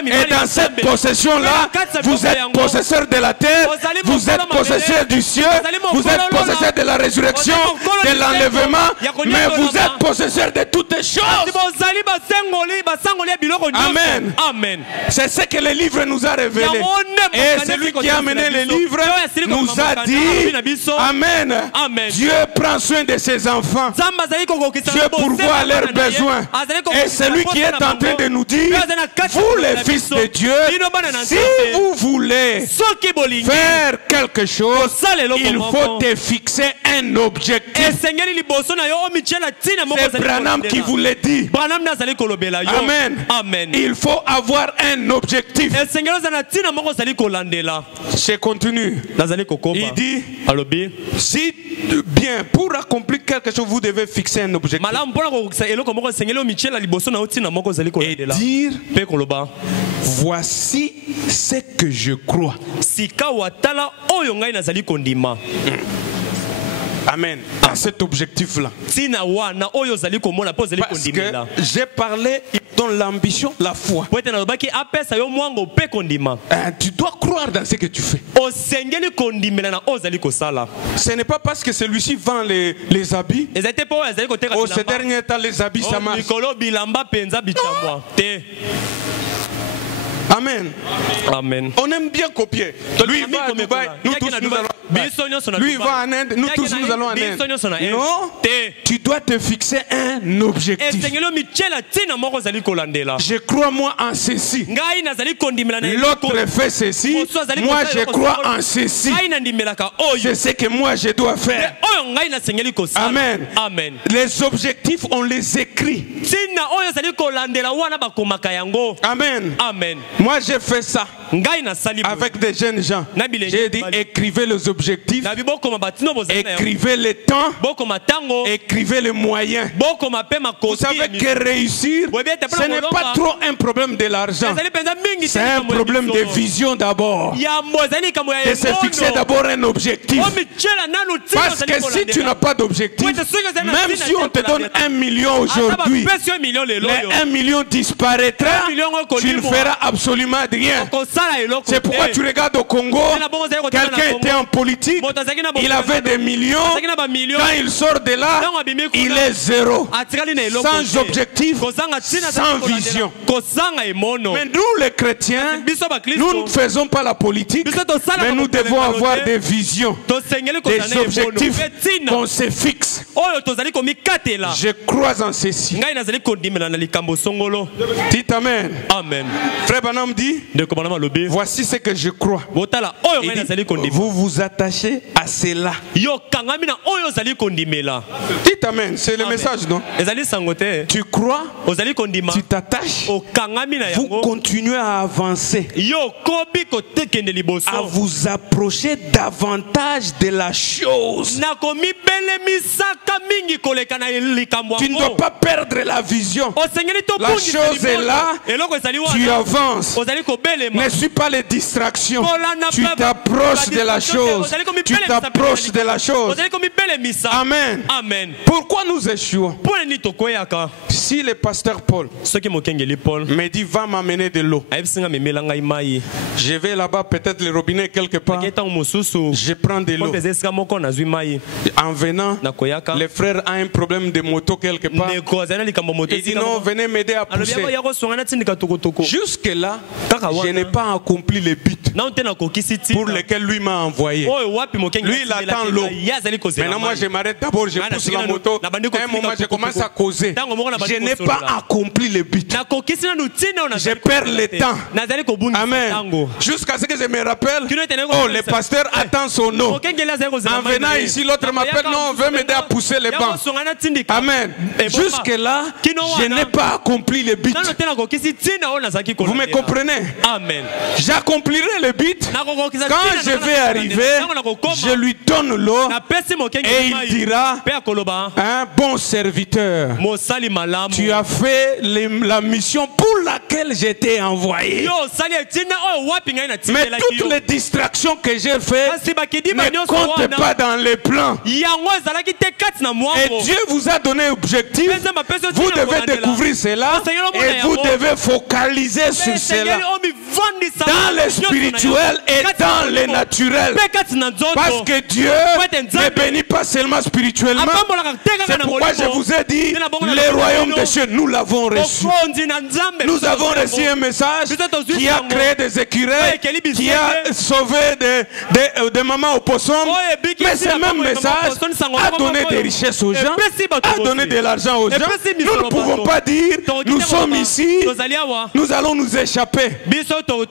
Et dans cette possession-là, vous êtes possesseurs de la terre, vous êtes possesseurs du ciel, vous êtes possesseurs de la résurrection, de l'enlèvement, mais vous êtes possesseurs de toutes choses. Amen. Amen. C'est ce que le livre nous a révélé. Et celui qui a mené le livre nous a dit, Amen. Dieu prend soin de ses enfants. Dieu pourvoit leurs besoins. Et celui qui est en train de nous dire, vous les fils de Dieu, si vous voulez faire quelque chose, il faut te fixer un objectif. C'est Branham qui vous le dit. Amen. Amen. Il faut avoir un objectif. Je continue. Il dit, si bien, pour accomplir quelque chose, vous devez fixer un objectif. Et dire, voici ce que je crois. Amen. À cet objectif-là. Parce que j'ai parlé dans l'ambition, la foi. Tu dois croire dans ce que tu fais. Ce n'est pas parce que celui-ci vend les habits. Au ces derniers temps, les habits, ça marche. Amen. Amen. On aime bien copier. Lui il va à Dubaï, nous tous nous allons. Lui il va en Inde, nous tous nous allons en Inde. Non, tu dois te fixer un objectif. Je crois moi en ceci. L'autre fait ceci. Moi je crois en ceci. C'est ce que moi je dois faire. Amen. Amen. Les objectifs on les écrit. Amen. Amen. Moi j'ai fait ça avec des jeunes gens. J'ai dit écrivez les objectifs, écrivez les temps, écrivez les moyens. Vous savez que réussir, ce n'est pas trop un problème de l'argent. C'est un problème de vision d'abord. Et c'est fixer d'abord un objectif. Parce que si tu n'as pas d'objectif, même si on te donne 1 million aujourd'hui, les 1 million disparaîtra, tu ne feras absolument rien. C'est pourquoi tu regardes au Congo, quelqu'un était en politique, il avait des millions, quand il sort de là, il est zéro, sans objectif, sans vision. Mais nous les chrétiens, nous ne faisons pas la politique, mais nous devons avoir des visions, des objectifs qu'on se fixe. Je crois en ceci. Dites Amen. Amen. Frère Branham dit, voici ce que je crois. Dit, vous vous attachez à cela. Dites Amen, c'est le message, non? Tu crois, tu t'attaches, vous continuez à avancer, à vous approcher davantage de la chose. Tu ne dois pas perdre la vision. La chose est là, tu avances. Ne suis pas les distractions. Tu t'approches de la chose. Tu t'approches de la chose. Amen. Amen. Pourquoi nous échouons? Si le pasteur Paul me dit va m'amener de l'eau, je vais là-bas, peut-être le robinet quelque part, je prends de l'eau. En venant, le frère a un problème de moto quelque part. Il dit non, venez m'aider à pousser. Jusque là, je n'ai pas accompli le but pour lequel lui m'a envoyé. Lui il attend l'eau. Maintenant moi je m'arrête d'abord, je pousse la moto. À un moment je commence à causer. Je n'ai pas accompli le but. Je perds le temps. Amen. Jusqu'à ce que je me rappelle, oh le pasteur attend son eau. En venant ici, l'autre m'appelle, non, on veut m'aider à pousser les bancs. Amen. Jusque là, je n'ai pas accompli le but. Vous me comprenez? Amen. J'accomplirai le but quand je vais arriver. Je lui donne l'eau et il dira, un bon serviteur, tu as fait la mission pour laquelle laquelle j'étais envoyé. Yo sali etina o wapi ngai na Mais tikela toutes les distractions que j'ai faites ne comptent pas dans les plans. yango ezalaki te kati na Et mwango. Dieu vous a donné un objectif. Vous devez découvrir cela et vous devez focaliser sur cela. Dans le spirituel et dans le naturel. Parce que Dieu ne bénit pas seulement spirituellement. C'est pourquoi je vous ai dit, le royaume des cieux, nous l'avons reçu. Nous avons reçu un message qui a créé des écureuils, qui a sauvé des mamans au possum. Mais ce même message a donné des richesses aux gens, a donné de l'argent aux gens. Nous ne pouvons pas dire, nous sommes ici, nous allons nous échapper.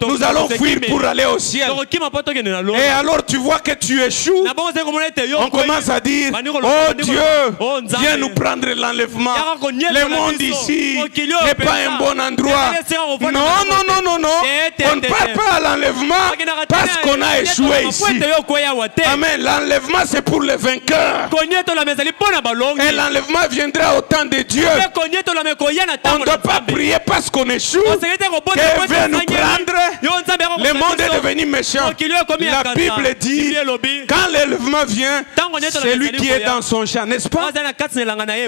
Nous allons fuir pour aller au ciel. Et alors tu vois que tu échoues. On commence à dire, oh Dieu, viens nous prendre l'enlèvement. Le monde ici n'est pas un bon endroit. Non, non, non, non, non. On ne part pas à l'enlèvement parce qu'on a échoué ici. Amen. L'enlèvement c'est pour les vainqueurs. Et l'enlèvement viendra au temps de Dieu. On ne doit pas prier parce qu'on échoue. Que vient nous prendre. Le monde est devenu méchant. La Bible dit, quand l'enlèvement vient, c'est lui qui est dans son champ, n'est-ce pas?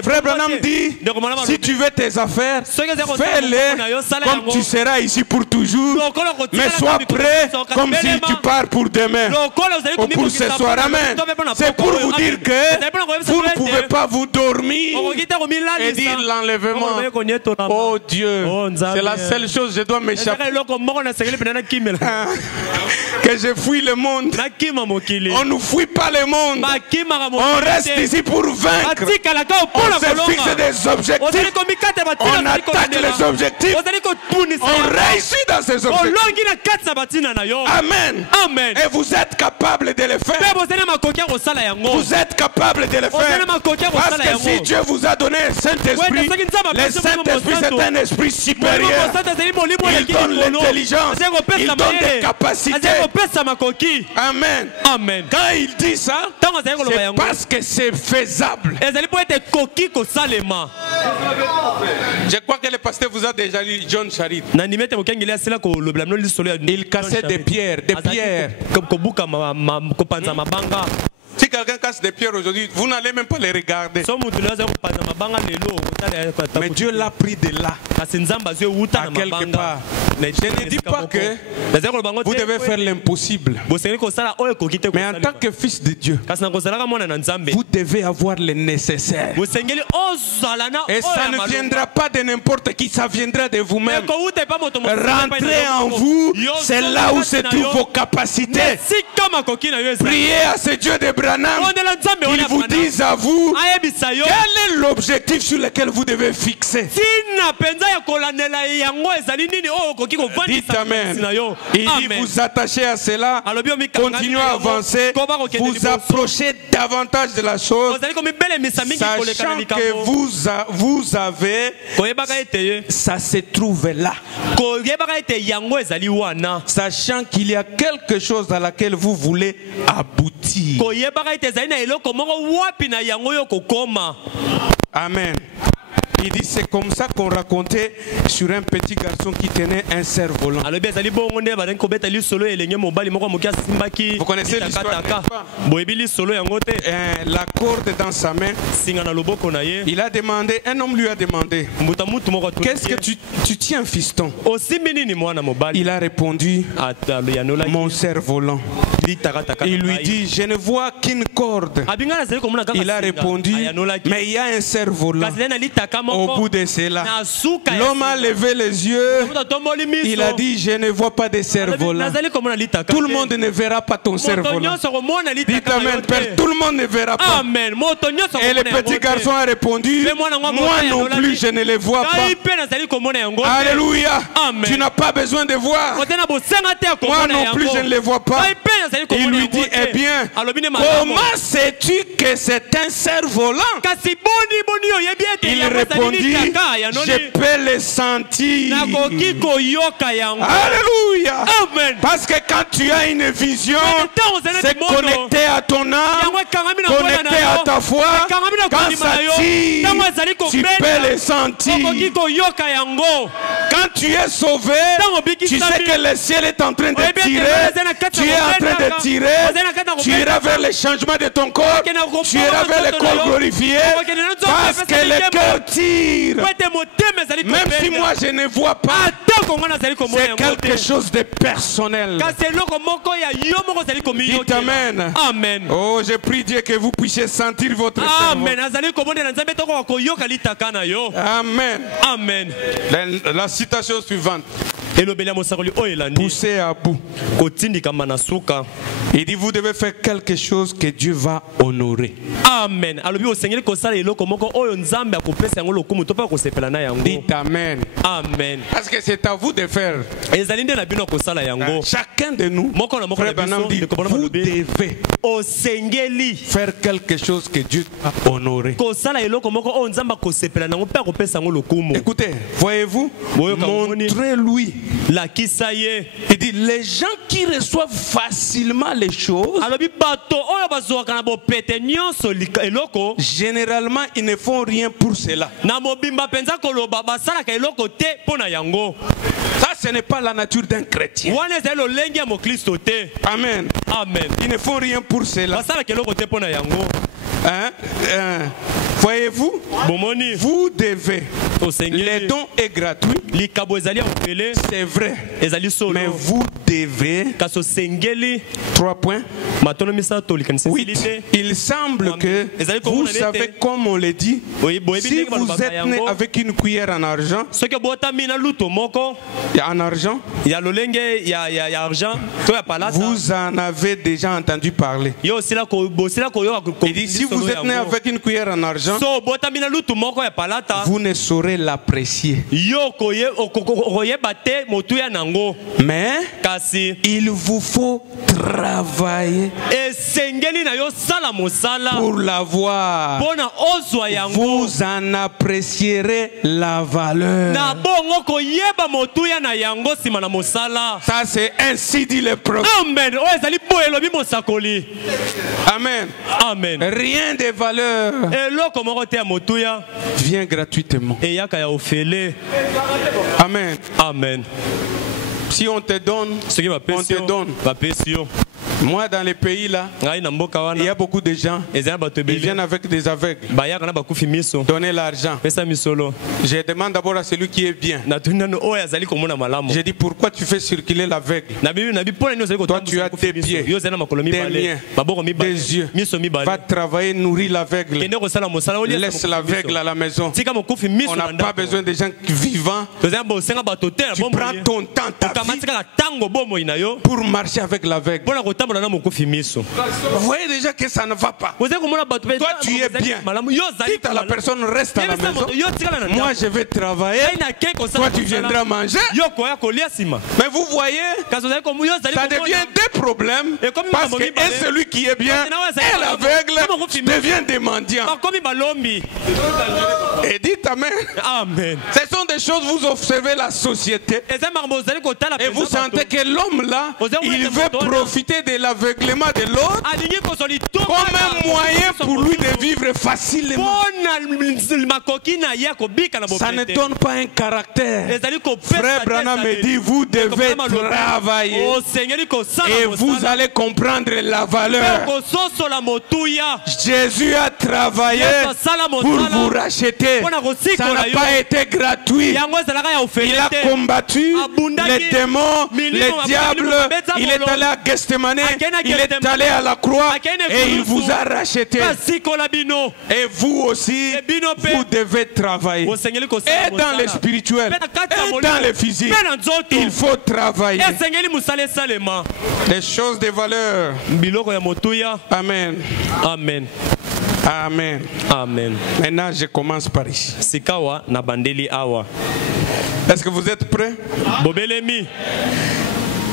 Frère Branham dit, si tu veux tes affaires, fais-les comme tu seras ici pour toujours. Mais sois prêt comme si tu pars pour demain ou pour ce soir. Amen. C'est pour vous dire que vous ne pouvez pas vous dormir et dire l'enlèvement. Oh Dieu, c'est la seule chose je dois m'échapper. Que je fuis le monde. On ne fuit pas le monde. On reste ici pour vaincre. On se fixe des objectifs. On attaque les objectifs. On réussit dans ces objectifs. Amen. Et vous êtes capable de le faire. Vous êtes capable de le faire. Parce que si Dieu vous a donné un Saint-Esprit, le Saint-Esprit c'est un esprit supérieur. Il donne l'intelligence. Il donne des capacités. Amen. Quand il dit ça, c'est parce que c'est faisable. Je crois que le pasteur vous a déjà lu John Charit. Il cassait des pierres, Si quelqu'un casse des pierres aujourd'hui, vous n'allez même pas les regarder. Mais Dieu l'a pris de là, à quelque part. Je ne dis pas que vous devez faire l'impossible. Mais en tant que fils de Dieu, vous devez avoir le nécessaire. Et ça ne viendra pas de n'importe qui, ça viendra de vous-même. Rentrez en vous, c'est là où se trouvent vos capacités. Priez à ce Dieu de Branham, qu'il vous dise à vous quel est l'objectif sur lequel vous devez fixer. Dites Amen. Il dit vous attachez à cela, continuez à avancer, vous approchez davantage de la chose, sachant que vous avez, ça se trouve là. Sachant qu'il y a quelque chose à laquelle vous voulez aboutir. Amen. Il dit c'est comme ça qu'on racontait sur un petit garçon qui tenait un cerf-volant. Vous connaissez l'histoire, la corde dans sa main. Il a demandé, un homme lui a demandé, qu'est-ce que tu tiens, fiston? Il a répondu, mon cerf-volant. Il lui dit, je ne vois qu'une corde. Il a répondu, mais il y a un cerf-volant. Au bout de cela, l'homme a levé les yeux. Il a dit, je ne vois pas de cerf-volant. Tout le monde ne verra pas ton cerf-volant. Dites Amen, Père, tout le monde ne verra pas. Et le petit garçon a répondu, moi non plus, je ne les vois pas. Alléluia. Tu n'as pas besoin de voir. Moi non plus, je ne les vois pas. Il lui dit, eh bien, comment sais-tu que c'est un cerf-volant? Il répondit, je peux le sentir. Alléluia. Alléluia. Amen. Parce que quand tu as une vision, c'est mondo. connecté à ton âme, connecté à ta foi. Quand ça tire, tu peux le sentir. Quand tu es sauvé, tu sais que le ciel est en train de tirer. Tu es en train de tirer. Tu iras vers le changement de ton corps. Tu iras vers le corps glorifié. Parce que le cœur tire. Même si moi je ne vois pas, c'est quelque chose de personnel. Dites Amen. Amen. Oh, je prie Dieu que vous puissiez sentir votre Amen. Amen. Amen. La citation suivante. Poussez à bout. Il dit vous devez faire quelque chose que Dieu va honorer. Amen. Dites Amen. Amen. Parce que c'est à vous de faire. Chacun de nous, Frère Branham dit, vous devez faire quelque chose que Dieu a honoré. Écoutez, voyez-vous, montrez-lui. Il dit, les gens qui reçoivent facilement les choses, généralement, ils ne font rien pour cela. Ça, ce n'est pas la nature d'un chrétien. Amen. Amen. Ils ne font rien pour cela. Voyez-vous, vous devez. Le don est gratuit. C'est vrai. Mais vous devez. 3 points. 8. Il semble que vous savez, comme on le dit, si vous êtes né avec une cuillère en argent, vous en avez déjà entendu parler. Il dit, si vous êtes né avec une cuillère en argent, vous ne saurez l'apprécier. Mais il vous faut travailler pour l'avoir. Vous en apprécierez la valeur. Ça, c'est ainsi dit le prophète. Amen. Amen. Rien de valeur vient gratuitement. Amen. Amen. Si on te donne, on te donne. Moi, dans les pays là, il y a beaucoup de gens, ils viennent avec des aveugles. Donner l'argent. Je demande d'abord à celui qui est bien. Je dis, pourquoi tu fais circuler l'aveugle? Toi, tu as tes pieds, des mains, des yeux. Va travailler, nourrir l'aveugle. Laisse l'aveugle à la maison. On n'a pas besoin de gens vivants. Tu prends ton temps, ta vie, pour marcher avec l'aveugle. Vous voyez déjà que ça ne va pas. Toi, tu es bien. Dites à la personne, reste à la maison. Moi, je vais travailler. Toi, tu viendras manger. Mais vous voyez, ça devient des problèmes. Parce que celui qui est bien et l'aveugle devient des mendiants. Et dites Amen. Amen. Ce sont des choses, vous observez la société. Et vous sentez que l'homme là, il veut profiter de l'aveuglement de l'autre comme un moyen pour lui de vivre facilement. Ça ne donne pas un caractère. Frère Branham me dit, vous devez travailler et vous allez comprendre la valeur. Jésus a travaillé pour vous racheter. Ça n'a pas été gratuit. Il a combattu les démons, les diables. Il est allé à Gethsemane, il est allé à la croix et il vous a racheté. Et vous aussi, vous devez travailler. Et dans le spirituel, et dans le physique, il faut travailler. Des choses de valeur. Amen. Amen. Amen. Amen. Maintenant, je commence par ici. Est-ce que vous êtes prêts?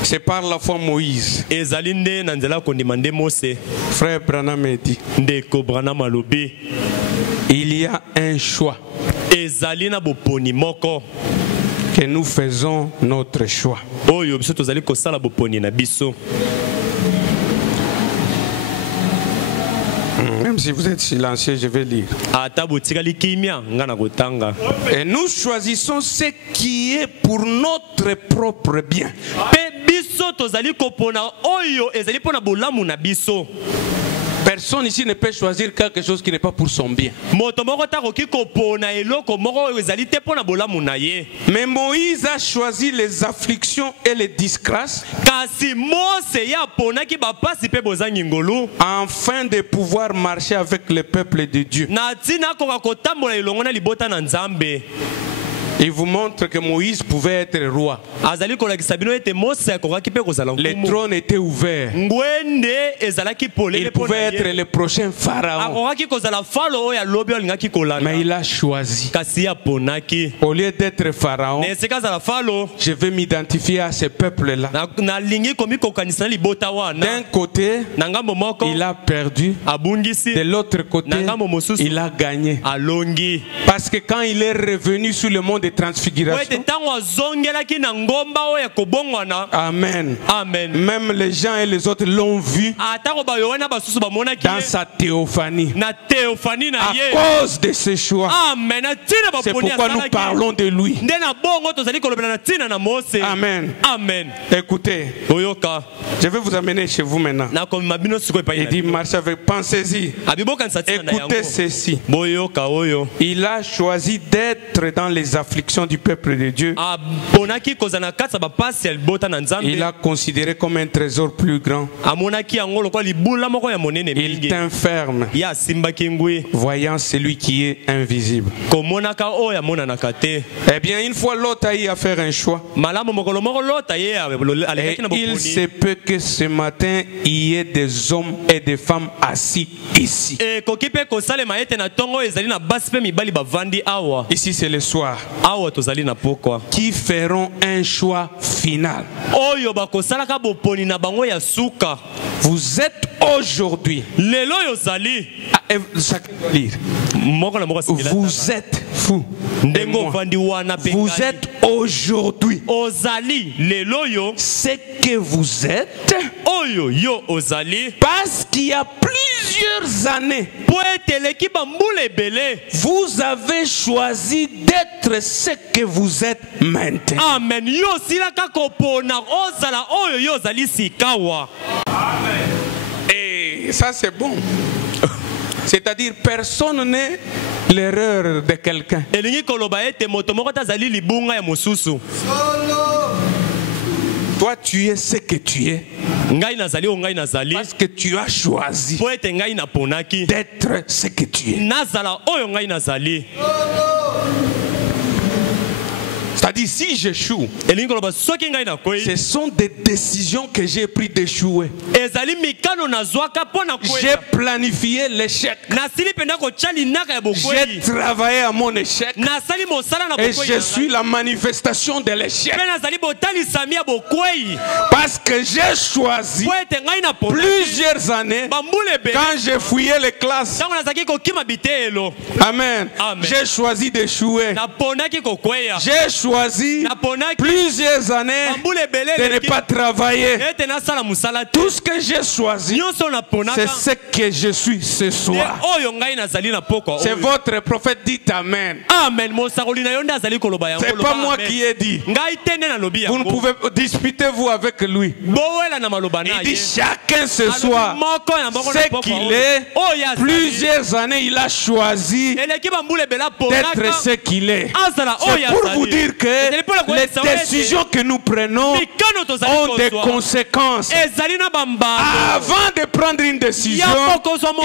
C'est par la foi Moïse. Frère Branham me dit, il y a un choix. que nous faisons notre choix. oyo biso tozali kosala boponi na biso. Même si vous êtes silencieux, je vais lire. Ata botikali kimia nga na kotanga. Et nous choisissons ce qui est pour notre propre bien. Pe biso tozali kopona oyo ezali pona bolamu na biso. Personne ici ne peut choisir quelque chose qui n'est pas pour son bien. Moto moko takoki kopona eloko moko oyo ezali te pona bolamu na ye. Mais Moïse a choisi les afflictions et les disgrâces Kasi Mose ya ponaki bapasi pe bozangi ngolu. afin de pouvoir marcher avec le peuple de Dieu. Na tina koka kotambola elongo na libota na Nzambe. Il vous montre que Moïse pouvait être roi. Azali kolakisa bino ete Mose akokaki pe kozala Le nkumu. trône était ouvert. Ngwende ezalaki polele Il pona pouvait être ye. le prochain pharaon. Akokaki kozala falo oyo alobi olingaki kolanda. Mais il a choisi. Kasi ya ponaki. Au lieu d'être pharaon, Na esika zala falo. je vais m'identifier à ce peuple-là. Na lingi komi kokanisa na libota wana. D'un côté, Na ngambo moko il a perdu. abungisi. De l'autre côté, il a gagné. Alongi. Parce que quand il est revenu sur le mont de transfiguration, Wete tango azongelaki na ngomba oyo kobongwana. Amen. Amen. Même les gens et les autres l'ont vu Atako ba yowana basusu bamonaki dans sa théophanie. na teofani na À ye. cause de ses choix. Amen. Atina ba C'est poni pourquoi nous parlons de lui. Nde na bongo tozali kolobela na tina na Mose. Amen. Amen. Écoutez, Oyoka. je vais vous amener chez vous maintenant. Na komi mabino siko pa Il dit, marchez avec, pensez-y. Abiboka nsatina na yango. Écoutez ceci. Boyoka oyo. Il a choisi d'être dans les afflictions du peuple de Dieu. Ponaki kozana katsa ba pasi ya libota na Nzambe. Il a considéré comme un trésor plus grand. Amonaki yango lokwa libula moko ya monene Il mingi. tint ferme, Ya simbaki ngui. voyant celui qui est invisible. Komonaka oyo amonanaka te. Eh bien, une fois Lot a eu à faire un choix. Malamu mokolo moko lota ye Et alekaki na il boponi. se peut que ce matin, il y ait des hommes et des femmes assis ici. Koki pe kosalema ete na tongo ezali na basi pe mibali bavandi awa. Ici, c'est le soir. Awa tozali na pokwa. Qui feront un choix final. Oyo bakosalaka boponi na bango ya suka. Vous êtes aujourd'hui. Lelo yo zali. Chacun doit lire. Moko na moko singila. Vous êtes fous. Ndengo vandi wana pe. Vous êtes aujourd'hui. Ozali lelo yo. Ce que vous êtes. Oyo yo ozali. Parce qu'il y a plusieurs années. Poete leki bambule bele. Vous avez choisi d'être ce que vous êtes maintenant. Amen. Yo silaka kopona ozala oyo yo zali sikawa. Et ça c'est bon. C'est-à-dire personne n'est l'erreur de quelqu'un. Elingi koloba ete moto moko tazali libunga ya mosusu. Toi tu es ce que tu es. Ngai nazali o ngai nazali. Parce que tu as choisi Po ete ngai naponaki. d'être ce que tu es. Nazala oyo ngai nazali. C'est-à-dire si j'échoue, Elingi koloba soki ngai na koi. ce sont des décisions que j'ai prises d'échouer. Ezali mikano nazwaka pona J'ai kwela. planifié l'échec. Nasili penda ko chali naka ya J'ai bokwei. travaillé à mon échec. Nasali mosala na Et bokwei. je suis la manifestation de l'échec. Pe nazali botali samia bokwei. Parce que j'ai choisi Po ete ngai na pona. plusieurs années Bambule be. quand j'ai fouillé les classes. Tango nazaki ko kima bitelo. Amen. Amen. J'ai choisi d'échouer. Na ponaki ko kweya. J'ai choisi Na ponaki. plusieurs années Bambule bele. de ne pas travailler. Ete nasala musala te. Tout ce que j'ai choisi, Nyonso na ponaka. c'est ce que je suis ce soir. Oyo ngai nazali na pokwa. C'est votre prophète, dit Amen. Amen. Mosakoli na yo nde azali koloba yango. C'est pas moi qui ai dit. Ngai tende na lobi Vous ne yango. pouvez disputer vous avec lui. Bowela na maloba na Il dit ye. chacun ce soir Moko na moko na ce pokwa. qu'il est. Oyo azali. Plusieurs années, il a choisi Eleki bambule bela d'être ponaka. ce qu'il est. Azala oyo C'est pour azali. vous dire que les décisions que nous prenons Mikano tozali ont des kozwa. conséquences. Ezali na bambalo. Avant de prendre une décision,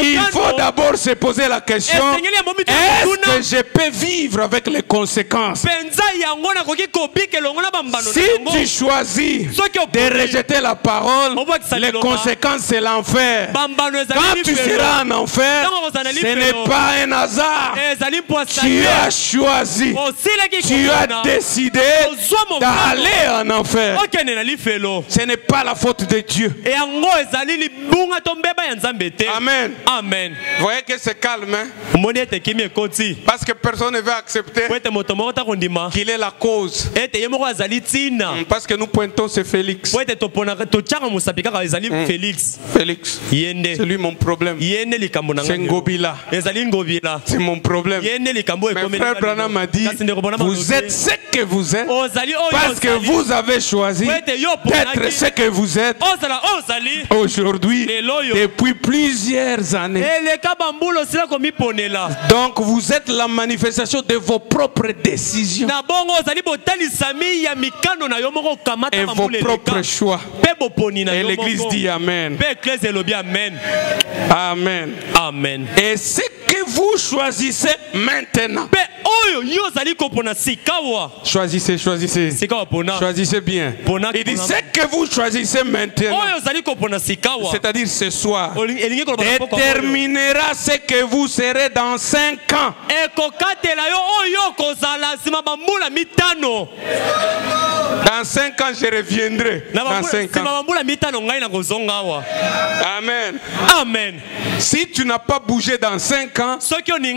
il faut d'abord se poser la question, est-ce que je peux vivre avec les conséquences? Penza yango na koki kobike longo na bambano. Si tu choisis de rejeter la parole, les conséquences c'est l'enfer. Bambano ezali. Quand tu seras en enfer, ce n'est pas un hasard. Ezali Tu as choisi, tu as décidé décidé d'aller en enfer. Ce n'est pas la faute de Dieu. Amen. Amen. Vous voyez que c'est calme, hein? Parce que personne ne veut accepter qu'il est la cause. Parce que nous pointons c'est Félix. Félix. C'est lui mon problème. C'est Ngobila. C'est mon problème. Mais frère Branham m'a dit, vous êtes ce que vous êtes parce que vous avez choisi d'être ce que vous êtes aujourd'hui depuis plusieurs années. Donc vous êtes la manifestation de vos propres décisions et vos propres choix. Et l'église dit Amen. Amen. Amen. Et ce que vous choisissez maintenant. Choisissez, choisissez. Choisissez bien. Il dit ce que vous choisissez maintenant, c'est-à-dire ce soir, déterminera ce que vous serez dans 5 ans. Dans 5 ans, je reviendrai. Dans 5 ans. Amen. Amen. Si tu n'as pas bougé dans 5 ans,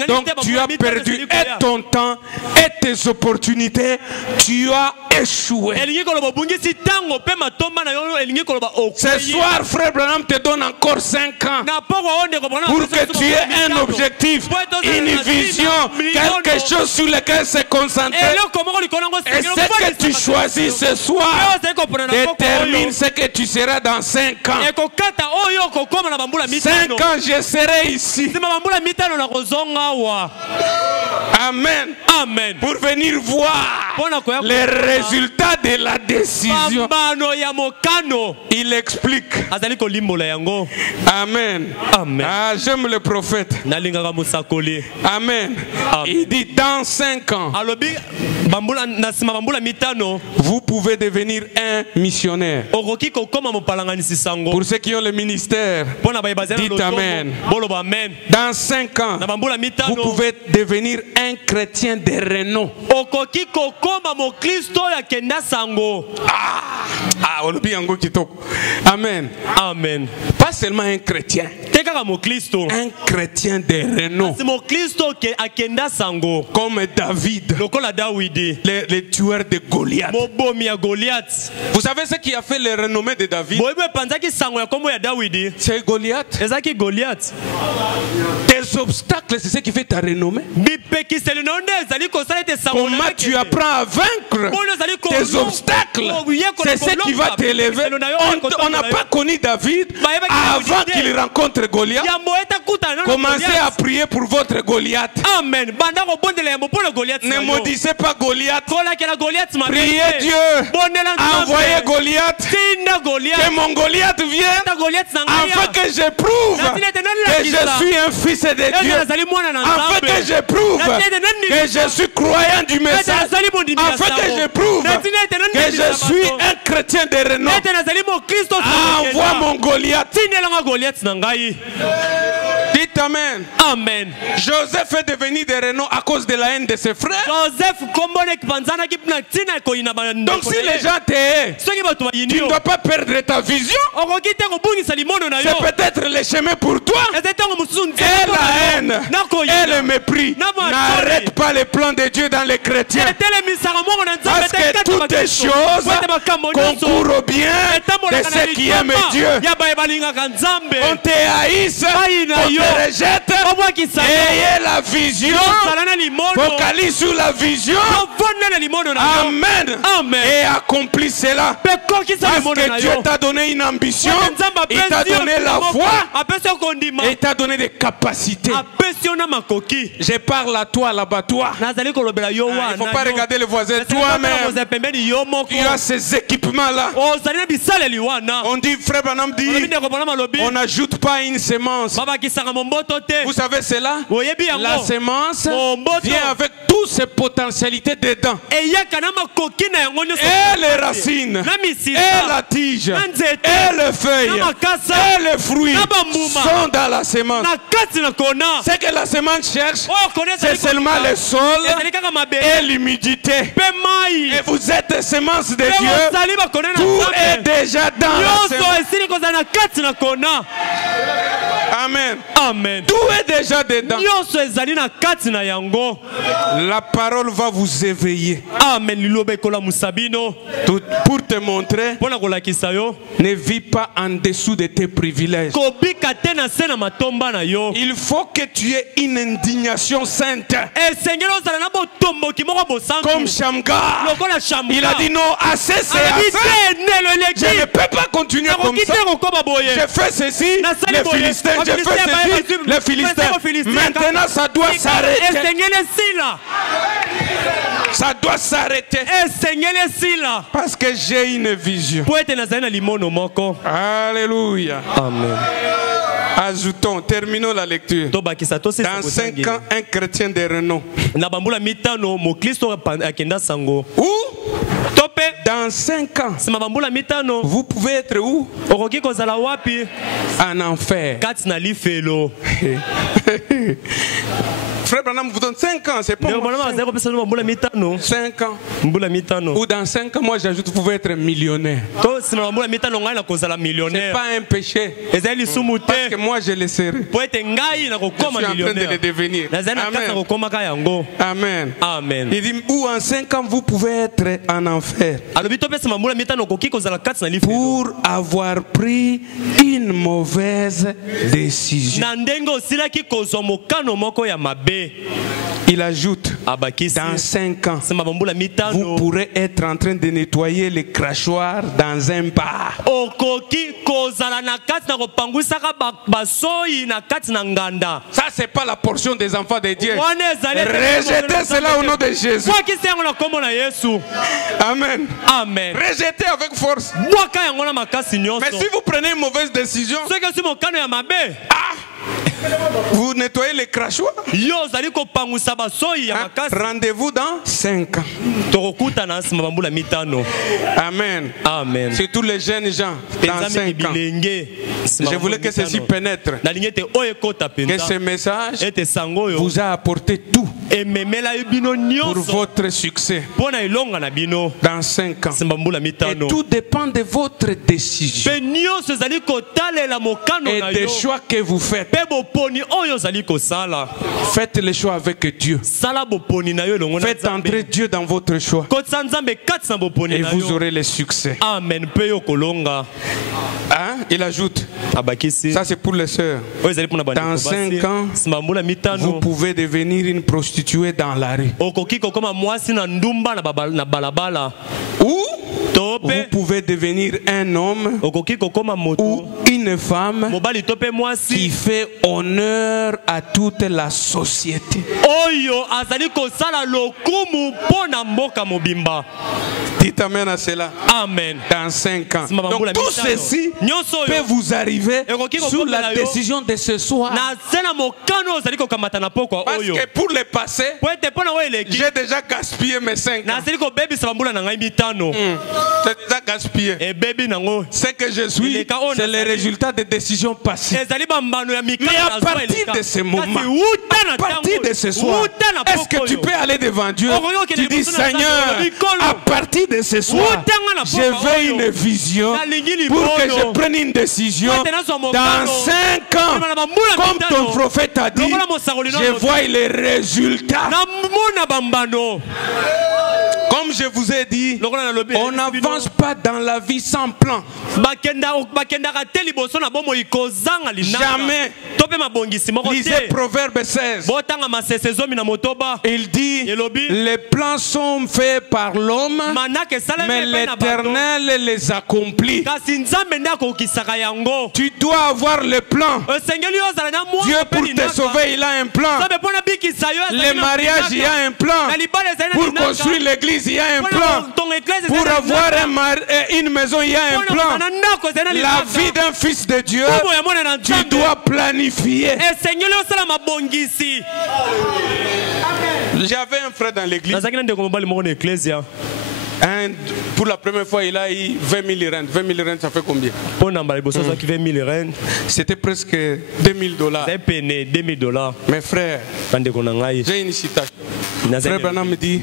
donc tu as perdu et ton temps et tes opportunités, tu as échoué. Ce soir, frère Branham te donne encore 5 ans pour que tu aies un objectif, une vision, quelque chose sur lequel se concentrer. Et ce que tu choisis ce soir détermine ce que tu seras dans 5 ans. 5 ans, je serai ici. Amen. Amen. Pour venir voir les résultats de la décision. Il explique. Amen. Amen. Ah, j'aime le prophète. Amen. Il dit dans 5 ans, vous pouvez devenir un missionnaire. Pour ceux qui ont le ministère, dites Amen. Dans 5 ans, vous pouvez devenir un chrétien de renom. Amen. Amen. Pas seulement un chrétien, un chrétien de renom. Comme David, le tueur de Goliath. Vous savez ce qui a fait le renommée de David? C'est Goliath. Tes obstacles, c'est ce qui fait ta renommée. Comment tu apprends à vaincre tes obstacles, c'est ce qui va t'élever. On n'a pas connu David avant qu'il rencontre Goliath. Commencez à prier pour votre Goliath. Amen. Ne maudissez pas Goliath. Priez Dieu. Envoyez Goliath. Que mon Goliath vienne afin que je prouve que je suis un fils de Dieu. Afin que je prouve que je suis croyant du message. Afin que je prouve que je suis un chrétien de renom. Envoie mon Goliath. Dites Amen. Amen. Joseph est devenu de renom à cause de la haine de ses frères. Donc si les gens t'aiment, tu ne dois pas perdre ta vision. C'est peut-être le chemin pour toi. Et la haine et le mépris n'arrêtent pas les plans de Dieu dans les chrétiens. Parce que toutes les choses concourent au bien de ceux qui aiment Dieu. On te haïsse, on te rejette. Ayez la vision. Focalise sur la vision. Amen. Et accomplis cela. Parce que Dieu t'a donné une ambition. Il t'a donné la foi. Et il t'a donné des capacités. Je parle à toi là-bas, toi. Il ne faut pas regarder les voisins. Toi-même, tu as ces équipements-là. On dit, frère Branham dit, on n'ajoute pas une semence. Vous savez cela? La semence Momboto. vient avec toutes ses potentialités dedans. eyaka na makoki na yango nyonso Et les racines, na et misisa la tige, na nzete et les feuilles, na makasa et les fruits na bambuma sont dans la semence. na kati na kona Ce que la semence cherche, oyo kona c'est seulement le sol ezali kaka mabele et l'humidité. mpe mai Et vous êtes des semences de mpe Dieu. bozali bakona na Tout est nzambe déjà dans la nyonso semence. esili kozala na kati na kona Amen. amen Tout est déjà dedans. nyonso ezali na kati na yango La parole va vous éveiller. amen liloba ekolamusa bino Pour te montrer, mpo na kolakisa yo ne vis pas en dessous de tes privilèges. kobika te na se na matomba na yo Il faut que tu aies une indignation sainte. esengeli ozala na botomboki moko bosantu Comme Shamgar. lokola Shamgar. Il a dit non, assez c'est alobi assez. te nelo Je ne eleki peux pas continuer comme nakoki ça. te kokoma boye J'ai fait ceci, Nasali les boye. Philistins. J'ai fait Bafilistins ceci, bayeba les Philistins. Bafilistins. Maintenant, ça doit s'arrêter. esengeli esila Ça doit s'arrêter. esengeli esila Parce que j'ai une vision. po ete nazali na limono moko Alléluia. amen Ajoutons, terminons la lecture. tobakisa tosisa Dans 5 ans, un chrétien de renom. na bambula mitano mokristo akenda sango Où? to mpe Dans 5 ans, nsima bambula mitano vous pouvez être où? okoki kozala wapi En enfer. kati na lifelo Frère Branham vous donne 5 ans, c'est pas ndeko moi. mwana azali kopesa no bambula mitano 5 ans. mbula mitano Ou dans 5 ans, moi j'ajoute, vous pouvez être millionnaire. to nsima bambula mitano ngai na kozala C'est millionnaire pas un péché. ezali lisumu Parce que te moi je le serai. po ete ngai na Je kokoma suis en train de le millionnaire devenir. nazali na kati na Amen. kokomaka yango Amen. amen Il dit, ou en 5 ans, vous pouvez être en enfer alobi topesa mambula mitano okoki kozala kati na lifelo pour avoir pris une mauvaise décision. na ndenge osilaki kozwa mokano moko ya mabe Il ajoute, abakisi dans 5 ans, nsima bambula vous mitano pourrez être en train de nettoyer les crachoirs dans un bar. okoki kozala na kati na kopangwisaka basoyi na kati na nganda Ça, c'est pas la portion des enfants de Dieu. wana ezali Rejetez cela au nom de Jésus. bwakisa yango na kombo na yesu Amen. amen Rejetez avec force. bwaka yango na makasi Mais nyonso si vous prenez une mauvaise décision, soki osi mokano ya mabe vous nettoyez les crachoirs. yo ozali kopangwisa basoyi ya Hein? makasi Rendez-vous dans 5 ans. tokokutana nsima bambula mitano Amen. amen Surtout les jeunes gens dans penza 5 mingi ans. bilenge Je voulais que ceci pénètre. nalingi ete oyo ekota Que penza ce message ete sango oyo vous a apporté tout ememela yo bino pour nyonso votre succès mpo na elonga na bino dans 5 ans. nsima bambula Et mitano tout dépend de votre décision mpe nyonso ezali kotalela mokano et na des yo choix que vous faites. mpe boponi oyo ozali kosala Faites les choix avec Dieu. sala boponi na yo elongo na Faites entrer nzambe Dieu dans votre choix kotisa nzambe kati na boponi et na vous yo aurez le succès. amen mpe yo kolonga Hein? Il ajoute, abakisi ça c'est pour les sœurs. oyo ezali mpona Dans 5 ans, nsima mbula vous mitano pouvez devenir une prostituée dans la rue. okoki kokoma mwasi na ndumba na balabala Ou to vous mpe pouvez devenir un homme okoki kokoma ou moto une femme mobali to mpe qui mwasi fait honneur à toute la société. oyo azali kosala lokumu mpo na mboka mobimba Dites amen à cela. amen Dans 5 ans. Nsima bambula Donc tout mitano. ceci nyonso peut oyo vous arriver Ekoki sous kokomela la yo. décision de ce soir. na se na mokano oyo ozali kokamata na pokwa Parce oyo que pour le passé, po ete mpo na oyo eleki j'ai déjà gaspillé mes 5 ans. nazali kobebisa bambula na ngai mitano J'ai déjà gaspillé. ebebi nango Ce que je suis, Ileka oyo c'est le nazali. résultat des décisions passées. ezali bambano ya Mais mikano à nazwa partir eleka. de ce moment, kasi wuta na à partir de ce soir, wuta na est-ce que poko tu oyo. peux aller devant Dieu? Okoki okende Tu dis, liboso na Nzambe, Seigneur, olobi, Nkolo, à partir de ce soir, wutanga na je poko veux oyo. une vision Nalingi pour que libono. je prenne une décision Po ete nazwa mokano. dans 5 ans. Nsima na bambula Comme mitano. ton prophète a dit, Lokola mosakoli je nano. vois les résultats. namona bambano Comme je vous ai dit, lokola nalobi on n'avance pas dans la vie sans plan. bakendaka te liboso na bomoi kozanga linaka Jamais. to mpe mabongisi moko Lisez te Proverbe 16. botanga masese zomi na motoba Il dit, Elobi. les plans sont faits par l'homme, manaka esalemi mais epai na bato l'Éternel les accomplit. kasi nzambe nde akokisaka yango Tu dois avoir le plan. esengeli yo ozala na Dieu mwana pour te sauver, il a un plan. nzambe mpo na bikisa yo Le mariage, il y a un plan. na libala ezali na Pour linaka. construire l'église, il y a un Mpo na plan. kotonga Pour avoir une maison, il y a un plan. La vie d'un fils de Dieu, tu dois planifier. J'avais un frère dans l'église. Pour la première fois, il a eu 20 000 rentes. 20 000 rentes, ça fait combien? C'était presque $2,000. Mes frères, j'ai une citation. Frère Branham me dit,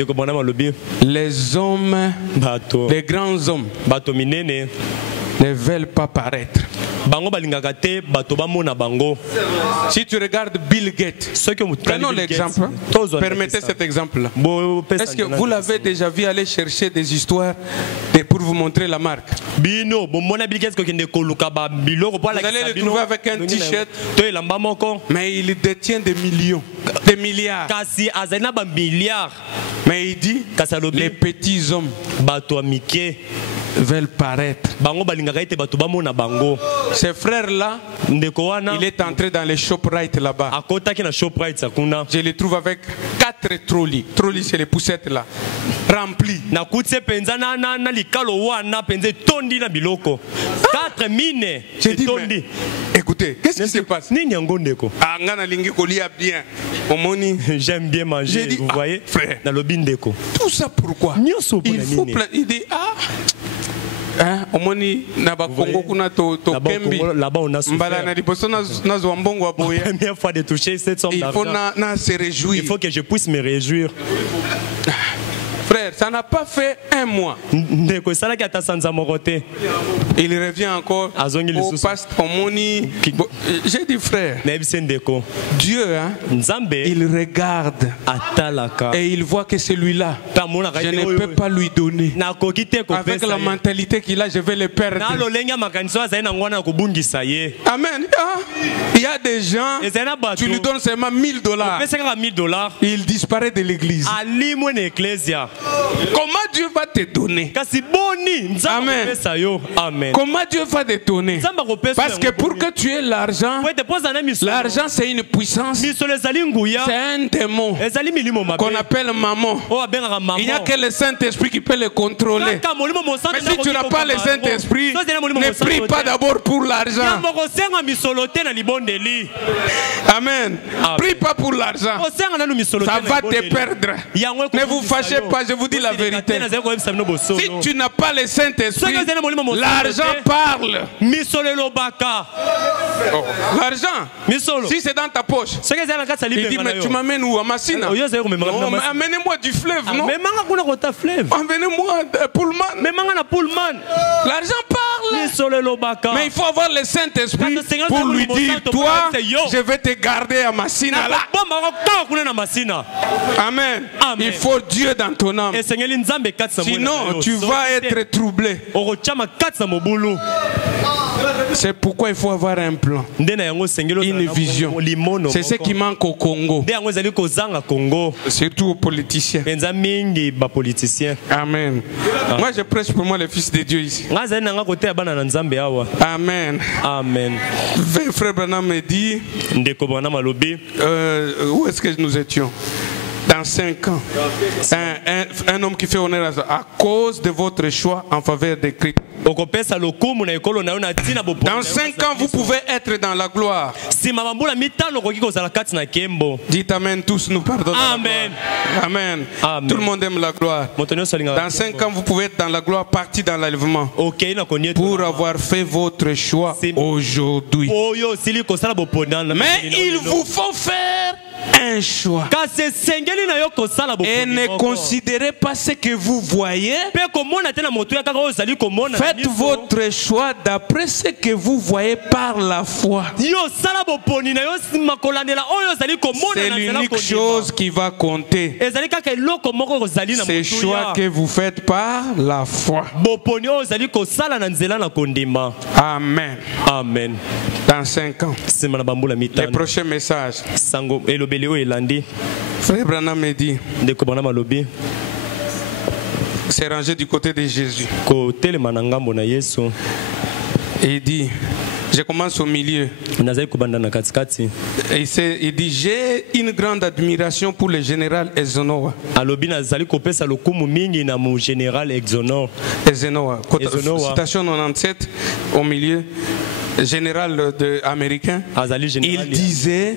les hommes, les grands hommes, ne veulent pas paraître. Si tu regardes Bill Gates, prenons l'exemple, permettez cet exemple-là. Est-ce que vous l'avez déjà vu aller chercher des histoires pour vous montrer la marque? Vous allez le trouver avec un t-shirt, mais il détient des millions, des milliards. Mais il dit, les petits hommes veulent paraître. Ce frère-là, il est entré dans les ShopRite là-bas. Je le trouve avec 4 trolleys. Trolleys, c'est les poussettes là, remplies. J'ai dit, mais, écoutez, qu'est-ce qui se passe? J'aime bien manger, dit, vous voyez, frère, tout ça pourquoi? Il faut il dit, là-bas on a première fois de toucher cette somme d'argent. Il faut que je puisse me réjouir. Frère, ça n'a pas fait un mois. Il revient encore au pasteur Moni. J'ai dit, frère, Dieu, il regarde et il voit que celui-là, je ne peux pas lui donner. Avec la mentalité qu'il a, je vais le perdre. Amen. Il y a des gens, tu lui donnes seulement $1,000. Il disparaît de l'église. Comment Dieu va te donner? Amen. Comment Dieu va te donner? Parce que pour que tu aies l'argent, l'argent c'est une puissance, c'est un démon qu'on appelle maman. Il n'y a que le Saint-Esprit qui peut le contrôler. Mais si tu n'as pas le Saint-Esprit, ne prie pas d'abord pour l'argent. Amen. Prie pas pour l'argent. Ça va te perdre. Ne vous fâchez pas, je vous dis la vérité. Si tu n'as pas le Saint-Esprit, l'argent parle. L'argent, si c'est dans ta poche, il dit, mais tu m'amènes où? À Massina? Amenez-moi du fleuve, non? Amenez-moi Pullman. L'argent parle. Mais il faut avoir le Saint-Esprit pour lui dire, toi, je vais te garder à Massina là. Amen. Il faut Dieu dans ton âme. Sinon, tu vas être troublé. C'est pourquoi il faut avoir un plan, une vision. C'est ce qui manque au Congo, surtout aux politiciens. Amen. Moi, je prêche pour moi, le Fils de Dieu ici. Amen. Frère Branham me dit, où est-ce que nous étions? Dans 5 ans, un homme qui fait honneur à cause de votre choix en faveur de Christ. Dans 5 ans, vous pouvez être dans la gloire. Dites Amen, tous nous pardonnons. Amen. Tout le monde aime la gloire. Dans 5 ans, vous pouvez être dans la gloire, parti dans l'enlèvement. Pour avoir fait votre choix aujourd'hui. Mais il vous faut faire un choix. Et ne considérez pas ce que vous voyez. Faites votre choix d'après ce que vous voyez par la foi. C'est l'unique chose qui va compter. C'est choix que vous faites par la foi. Amen. Dans 5 ans, le prochain message, Frère Branham me dit, c'est rangé du côté de Jésus. Et il dit, Je commence au milieu. nazali kobanda na katikati. Et il dit, j'ai une grande admiration pour le général Eisenhower. Alobi nazali kopesa lokumu mingi na mu général Eisenhower. Eisenhower. Citation 97 au milieu. Général américain, il disait,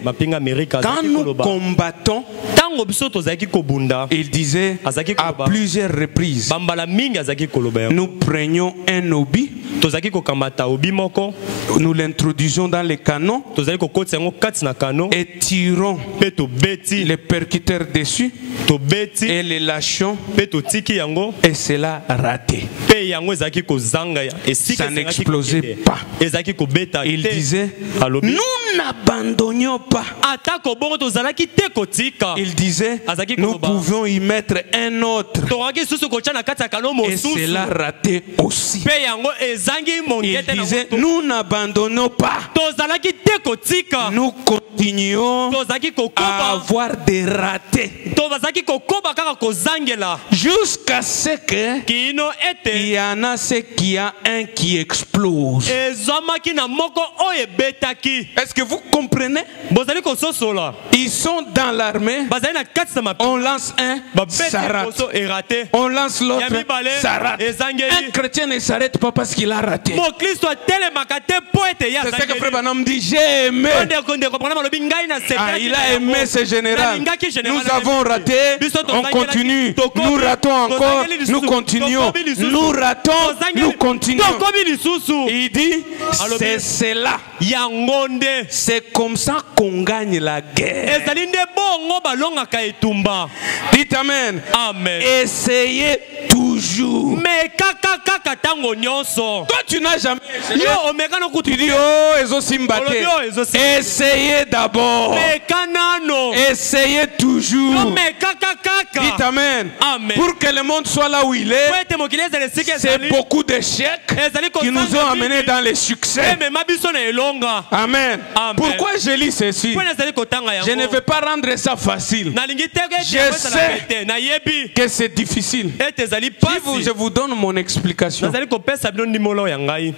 quand nous combattons, il disait à plusieurs reprises, nous prenions un obi, nous l'introduisons dans les canons et tirons les percuteurs dessus et les lâchons, et cela raté. Ça n'explosait pas. Il disait, nous n'abandonnions pas. Il disait, nous pouvions y mettre un autre. Et cela raté aussi. Il disait, nous n'abandonnons pas. Nous continuons à avoir des ratés. Jusqu'à ce qu'il y en a qui a un qui explose. Est-ce que vous comprenez? Ils sont dans l'armée. On lance un, ça rate. On lance l'autre, ça rate. Un chrétien ne s'arrête pas parce qu'il a raté. C'est ce que Frère Branham dit. J'ai aimé. Il a aimé ce général. Nous avons raté. On continue. Nous ratons encore. Nous continuons. Nous ratons. Nous continuons. Il dit, c'est cela. C'est comme ça qu'on gagne la guerre. Dites amen. Amen. Essayez toujours. Toi, tu n'as jamais essayé. Tu dis, oh, essayez d'abord. Essayez toujours. Dites amen. Amen. Pour que le monde soit là où il est, c'est beaucoup d'échecs qui nous ont amenés dans les succès. Amen. Pourquoi je lis ceci? Je ne vais pas rendre ça facile. Je sais que c'est difficile. Je vous donne mon explication.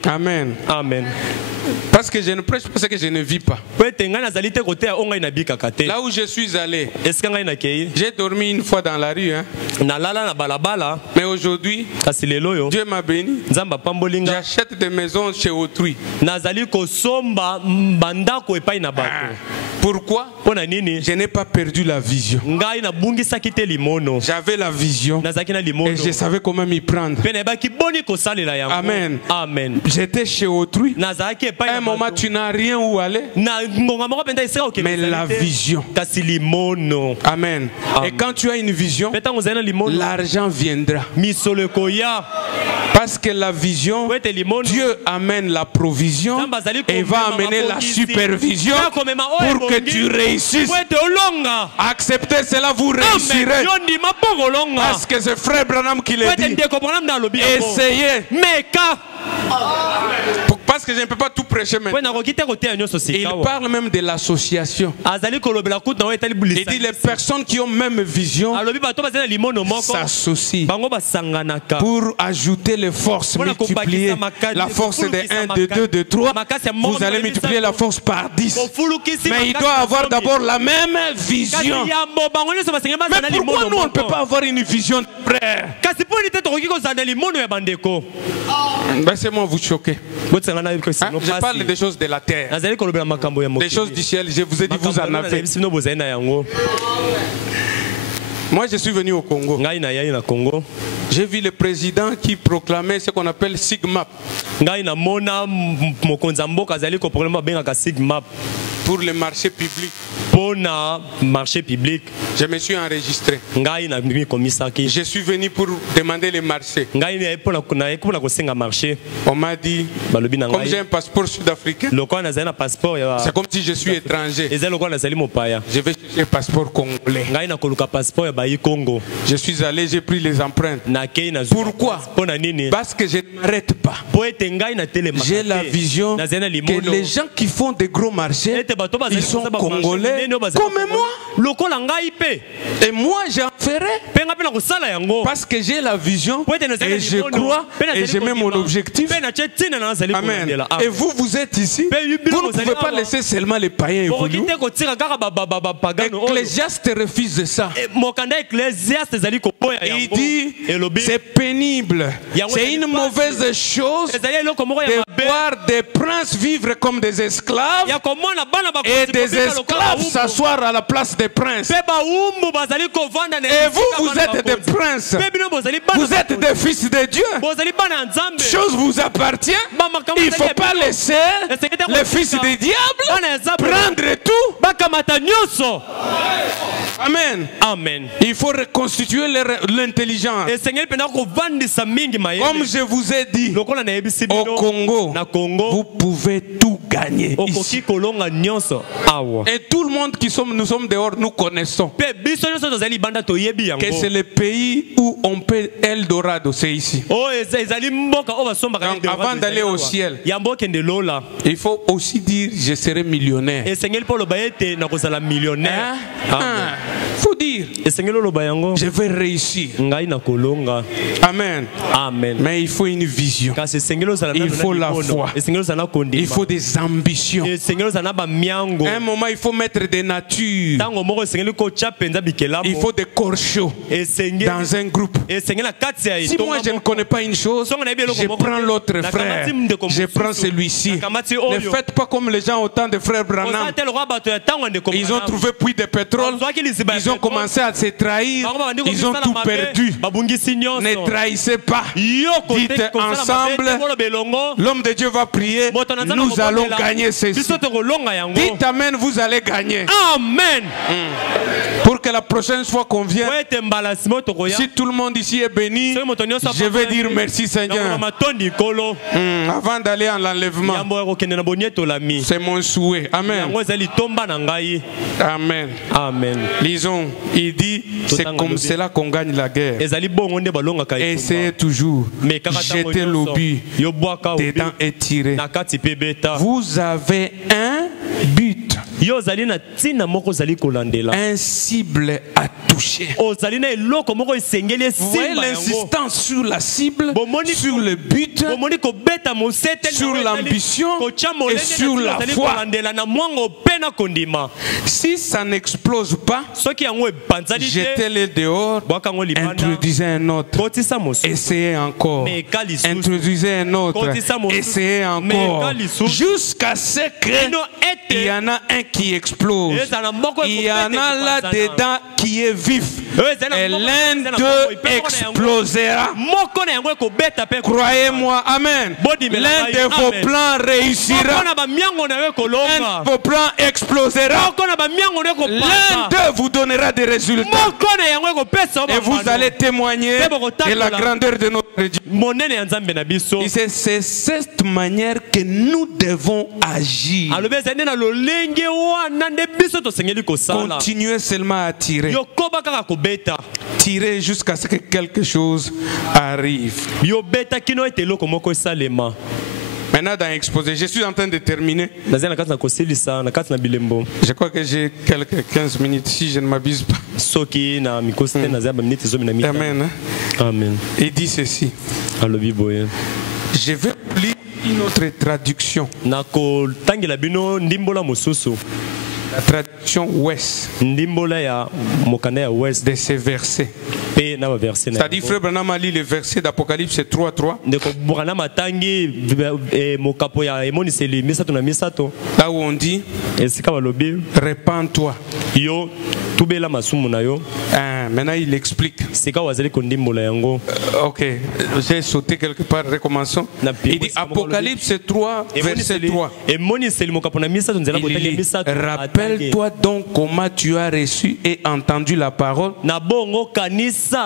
Amen. Amen. Parce que je ne prêche pas ce que je ne vis pas. Là où je suis allé, j'ai dormi une fois dans la rue. Hein. Mais aujourd'hui, Dieu m'a béni. J'achète des maisons chez autrui. Pourquoi? Je n'ai pas perdu la vision. J'avais la vision et je savais comment m'y prendre. Amen. Amen. J'étais chez autrui. À un moment, tu n'as rien où aller. Mais la vision. Amen. Et quand tu as une vision, l'argent viendra. Parce que la vision, Dieu amène la provision et va amener la supervision pour que tu réussisses. Acceptez cela, vous réussirez. Parce que c'est Frère Branham qui le dit. Essayez. Parce que je ne peux pas tout prêcher maintenant. Il parle même de l'association. Il dit les personnes qui ont même vision s'associent pour ajouter les forces, multiplier la force de 1, de 2, de 3. Vous allez multiplier la force par 10. Mais il doit avoir d'abord la même vision. Mais pourquoi nous on ne peut pas avoir une vision de frère? Laissez-moi vous choquer. Je parle des choses de la terre. Des choses du ciel, je vous ai dit, vous en avez. Moi, je suis venu au Congo. J'ai vu le président qui proclamait ce qu'on appelle SIGMAP. Pour le marché public. Je me suis enregistré. Je suis venu pour demander les marchés. On m'a dit, comme j'ai un passeport sud-africain, c'est comme si je suis étranger. Je vais chercher un passeport congolais. Je suis allé, j'ai pris les empreintes. Pourquoi? Parce que je ne m'arrête pas. J'ai la vision que les gens qui font des gros marchés, ils sont congolais comme moi. Et moi j'en ferai. Parce que j'ai la vision et je crois et je mets mon objectif. Amen. Et vous, vous êtes ici. Vous ne pouvez pas laisser seulement les païens évoluer. Ecclésiaste refuse ça. Il dit c'est pénible. C'est une mauvaise chose de voir des princes vivre comme des esclaves et des esclaves s'asseoir à la place des princes. Et vous, vous êtes des princes. Vous êtes des fils de Dieu. Chose vous appartient. Il ne faut pas laisser les fils du diable prendre tout. Amen. Amen. Il faut reconstituer l'intelligence. Comme je vous ai dit, au Congo, vous pouvez tout gagner ici. Et tout le monde qui sommes, nous sommes dehors, nous connaissons que c'est le pays où on peut Eldorado, c'est ici. Donc, avant d'aller au ciel, il faut aussi dire je serai millionnaire. Faut dire je vais réussir. Amen. Amen. Mais il faut une vision. Il faut la foi. Il faut des ambitions. À un moment, il faut mettre des natures. Il faut des corps chauds dans un groupe. Si moi je ne connais pas une chose, je prends l'autre frère. Je prends celui-ci. Ne faites pas comme les gens au temps de frère Branham. Ils ont trouvé puits de pétrole. Ils ont commencé à se trahir. Ils ont tout perdu. Ne trahissez pas. Dites ensemble, l'homme de Dieu va prier. Nous allons gagner ceci. Dites amen, vous allez gagner. Amen. Pour que la prochaine fois qu'on vient, si tout le monde ici est béni, je vais dire merci Seigneur. Avant d'aller en l'enlèvement, c'est mon souhait. Amen. Amen. Amen. Lisons, il dit, c'est comme cela qu'on gagne la guerre. Essayez toujours, jetez l'obus dedans et tirez. Vous avez un but. Un cible à toucher. Vous voyez l'insistance sur la cible, sur le but, sur l'ambition et sur la foi. Si ça n'explose pas, jetez-les dehors, introduisez un autre, essayez encore, introduisez un autre, essayez encore, jusqu'à ce qu'il y en a un qui explose. Il y en a là-dedans qui est vif. Et l'un d'eux explosera. Croyez-moi, amen. L'un de vos plans réussira. L'un de vos plans explosera. L'un d'eux vous donnera des résultats. Et vous allez témoigner de la grandeur de notre Dieu. C'est cette manière que nous devons agir. Continuez seulement à tirer. Tirez jusqu'à ce que quelque chose arrive. Maintenant dans l'exposé, je suis en train de terminer. Je crois que j'ai quelques 15 minutes si je ne m'abuse pas. Amen. Amen. Il dit ceci. Je vais lire une autre traduction. La traduction ouest de ces versets. C'est-à-dire, Frère Branham a lu le verset d'Apocalypse 3:3. Là où on dit, répands-toi. Maintenant il explique. Ok, j'ai sauté quelque part, recommençons. Il dit Apocalypse 3, verset 3. Rappelle-toi donc comment tu as reçu et entendu la parole.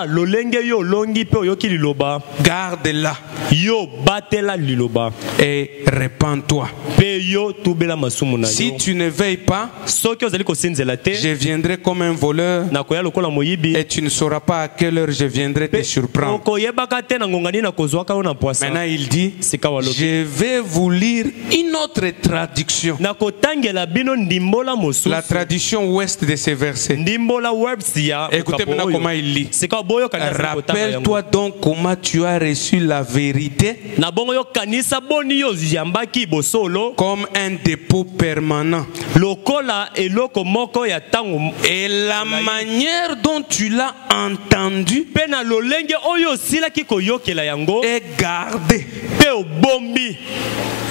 lolenge yo longi pe oyoki liloba. garde-la Yo batela liloba. et répands-toi. Pe yo tubela masumu na yo. Si tu ne veilles pas, Soki ozali kosinzela te. je viendrai comme un voleur Nakoya lokola moyibi. et tu ne sauras pas à quelle heure je viendrai te surprendre. Okoyebaka te na ngongani na kozwaka yo na poisa. Maintenant, il dit, Sika walobi. je vais vous lire une autre traduction. Nakotangela bino ndimbola mosusu. La traduction ouest de ces versets. Ndimbola words ya. Écoutez maintenant comment il lit. Sika boyo kanisa kotanga yango. Rappelle-toi donc comment tu as reçu la vérité Na bongo yo kanisa boni yo yambaki bosolo. comme un dépôt permanent. Lokola eloko moko ya tango. Et la manière dont tu l'as entendu Pe na lolenge oyo silaki koyokela yango. est gardée, Pe obombi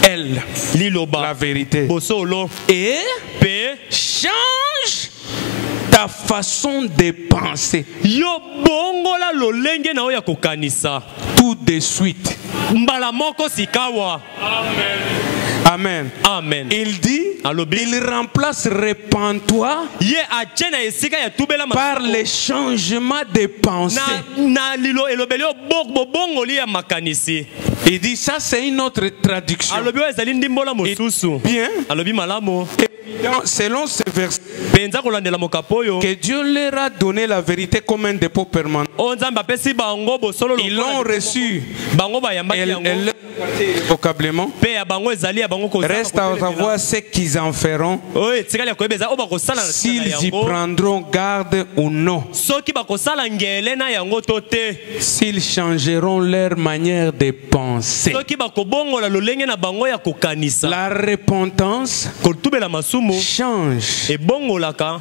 elle, la liloba vérité. bosolo. Et Pe change ta façon de penser yo bongola lolenge na oya kokanisa. tout de suite. Mbala moko sikawa. Amen. Amen. Il dit, Alobi. il remplace répands-toi Ye achena esika ya tubela par les changements de pensée. na lilo elobeli bongoli ya makanisi. Il dit, ça c'est une autre traduction. Alobi oyo ezali ndimbola mosusu. Bien, Alobi malamu. selon ce verset, Penza kolandela mokapo oyo. que Dieu leur a donné la vérité comme un dépôt permanent. O nzambe apesi bango bosolo Ils l'ont reçu. bango bayambaki Elle yango. vocablement. Pe ya bango ezali ya bango kozala. Reste à savoir ce qu'ils en feront, Oye tikali ya koyebeza o bakosala na s'ils y yango. prendront garde ou non, Soki bakosala ngele na yango to te. s'ils changeront leur manière de penser. Soki bakobongola lolenge na bango ya kokanisa. La repentance Kotubela masumu change ebongolaka.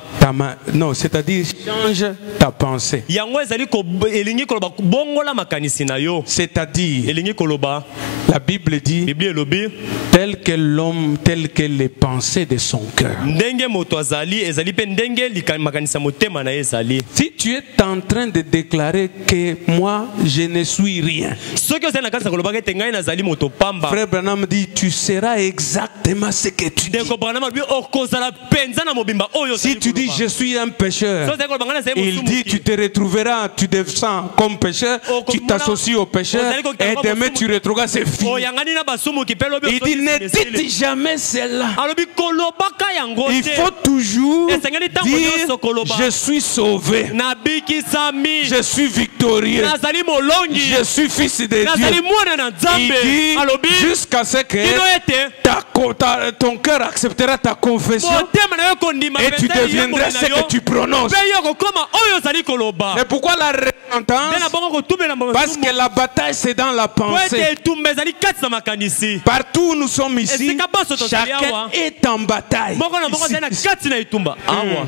non, c'est-à-dire change ta pensée. Yango ezali ko elingi koloba bongola makanisi na yo. C'est-à-dire, Elingi koloba la Bible dit, Biblia elobi tel que l'homme, tel que les pensées de son cœur. ndenge moto azali ezali pe ndenge makanisa motema na ezali. Si tu es en train de déclarer que moi, je ne suis rien, Soki ozali na kanisa koloba ke ngai nazali moto pamba. Frère Branham dit, tu seras exactement ce que tu dis. Ndeko Branham alobi okozala penza na mobimba oyo. Si tu dis, je suis un pécheur, Ozali koloba ngana zali il dit, tu te retrouveras, tu descends comme pécheur, tu t'associes au pécheur, et demain tu retrouveras ses filles. oyangani na basumuki pe lobi. Il dit, ne dites jamais cela. alobi kolobaka yango Il te. faut toujours Esengeli tango dire, nyonso koloba. je suis sauvé, nabikisami je suis victorieux, nazali molongi je suis fils de nazali Dieu. mwana na Il nzambe dit, alobi jusqu'à ce que kino ete ton cœur acceptera ta confession motema na yo kondima et tu deviendras ce que tu prononces. mpe yo kokoma oyo ozali koloba. Mais pourquoi la nde repentance? na bongo kotubela Parce que la bataille c'est dans la po ete pensée. etumba ezali kati na makanisi. Partout où nous sommes ici, Esika boso tozali chacun awa. est en bataille. moko na moko Ici. ezali na kati na etumba awa.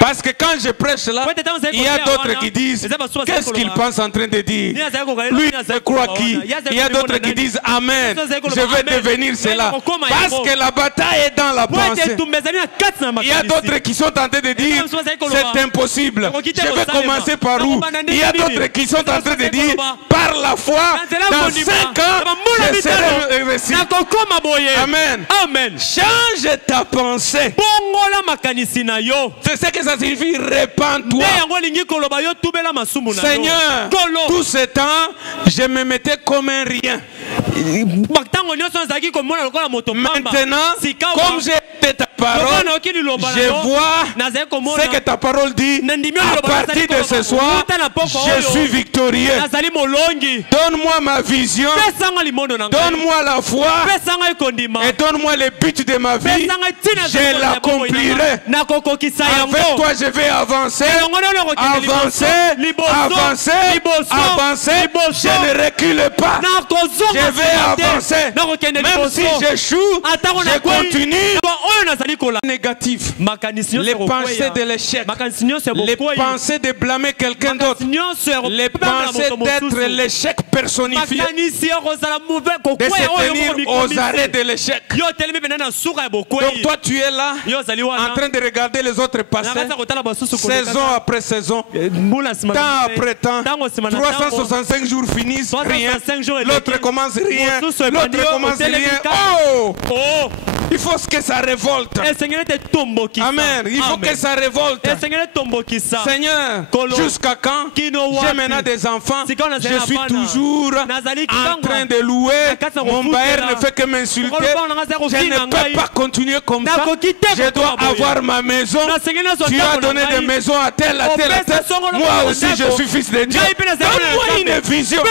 Parce que quand je prêche là, Po ete ntango ezali il y a kotea d'autres wana, qui disent, eza basusu bazali qu'est-ce qu'il koloba. pense en train de dire? Ni azali kokalela, Lui, ni il azali croit koloba qui? wana. Ye azali Il y a koloba d'autres qui nani. disent Amen. Ye azali Je koloba vais amen. devenir cela. Ye kokoma Parce yango. que la bataille est dans la po ete pensée. etumba ezali na kati na Il y a d'autres makanisi. qui sont en train de dire basusu bazali koloba. c'est impossible. Okokite Je vais kosalema. commencer par où? Nakobanda ndenge Il y a nini. d'autres qui sont en train de Bazali dire koloba. par la foi, Nzela dans kondima. 5 ans, Na bambula je serai mitano. réussi. nakokoma boye. Amen. Amen. Change ta pensée. bongola makanisi na yo. C'est ce que ça signifie, répands-toi. nde yango olingi koloba yo tubela masumu na yo. Seigneur, Kolo. tout ce temps, je me mettais comme un rien. ntango nyonso nazalaki komona lokola moto pamba. Maintenant, Sikawa. comme j'ai été ta parole, Lokola nayoki liloba na je yo. vois nazali komona ce que ta parole dit. Nandimi À liloba partir nazali de ce koloba. soir, Wuta na poko je oyo. suis victorieux. nazali molongi. Donne-moi ma vision, pesanga limondo na ngai. donne-moi la foi pesanga ekondima. et donne-moi le but de ma vie. pesanga ntina Je l'accomplirai. nakokokisa Avec yango. toi, je vais avancer, elongo nde nakokende avancer, liboso. avancer, liboso. avancer. liboso. Je ne recule pas. nakozonga Je vais nsima te. avancer. nakokende Même si liboso. j'échoue, Atango je nakwei. continue. Ba oyo nazali kola. Négatif. makanisi nyonso Les ya kokweya. pensées de l'échec. makanisi nyonso ya Les bokwei. pensées de blâmer quelqu'un d'autre. makanisi nyonso ya Les kopemela pensées moto d'être mosusu. l'échec personnifié. makanisi ya kozala De kokweya oyo se tenir aux arrêts de l'échec. yo telemi pena na suka ya Donc bokwei. toi tu es là yo ozali en wana train de regarder les autres passer. nakati ya kotala basusu Saison après saison. mbula nsima na Temps mpe. après temps. Ntango nsima na 365 jours finissent, rien. 365 jours L'autre eleki. commence rien. Mosusu ebandi L'autre yo commence otelemi rien. kaka. Oh! Oh, Il faut que ça révolte. Amen. Il faut que ça révolte. Seigneur, jusqu'à quand j'ai maintenant des enfants, je suis toujours en train de louer. Mon bailleur ne fait que m'insulter. Je ne peux pas continuer comme ça. Je dois avoir ma maison. Tu as donné des maisons à tel, à tel, à tel. Moi aussi, je suis fils de Dieu. Donne-moi une vision.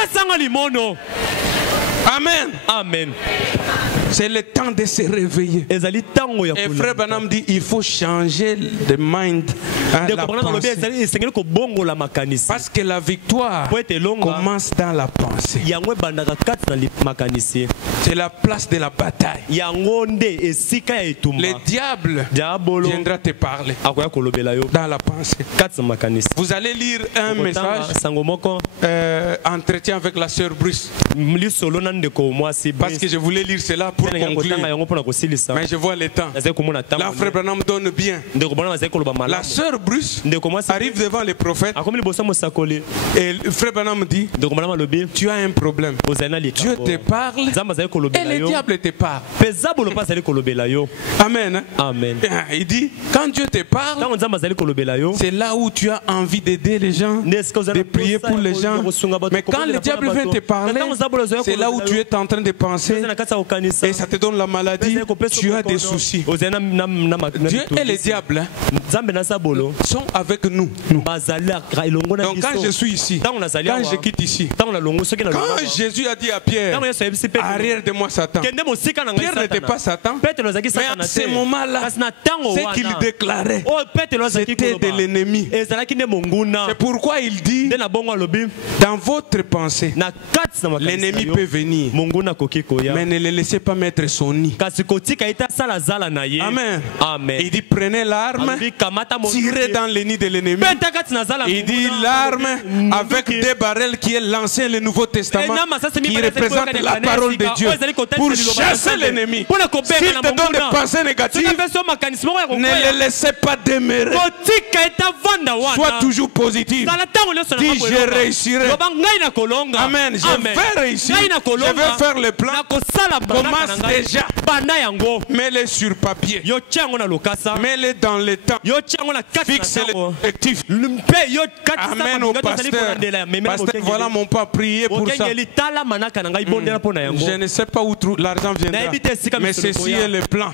Amen. Amen. C'est le temps de se réveiller. Et frère Branham dit il faut changer de mind. La pensée. Parce que la victoire commence dans la pensée. C'est la place de la bataille. Le diable viendra te parler dans la pensée. Vous allez lire un message, entretien avec la sœur Bruce. Parce que je voulais lire cela pour conclure. Mais je vois le temps. Là, frère Branham donne bien. La sœur Bruce arrive devant les prophètes. Et frère Branham dit tu as un problème. Dieu te parle et le diable te parle. Amen. Amen. Il dit quand Dieu te parle, c'est là où tu as envie d'aider les gens, de prier pour les gens. Mais quand le diable vient te parler, c'est là où tu es en train de penser et ça te donne la maladie, tu as des soucis. Dieu et le diable sont avec nous. Donc quand je suis ici, quand je quitte ici, quand Jésus a dit à Pierre, arrière de moi Satan, Pierre n'était pas Satan, mais à ce moment-là, ce qu'il déclarait, c'était de l'ennemi. C'est pourquoi il dit, dans votre pensée, l'ennemi peut venir, mais ne le laissez pas mettre son nid. Amen. Amen. Il dit prenez l'arme, tirez dans le nid de l'ennemi. Il dit l'arme avec des barrels qui est l'ancien et le Nouveau Testament, qui représente la parole de Dieu pour chasser l'ennemi. S'il te donne des pensées négatives, ne les laissez pas demeurer. Sois toujours positif. Dis je réussirai. Amen. Je vais réussir. Je vais faire le plan. Commence déjà. Mets-les sur papier. Mets-les dans le temps. Fixe l'objectif. Amen au pasteur. Pasteur, voilà mon pas prier pour ça. Je ne sais pas où l'argent viendra. Mais ceci est le plan.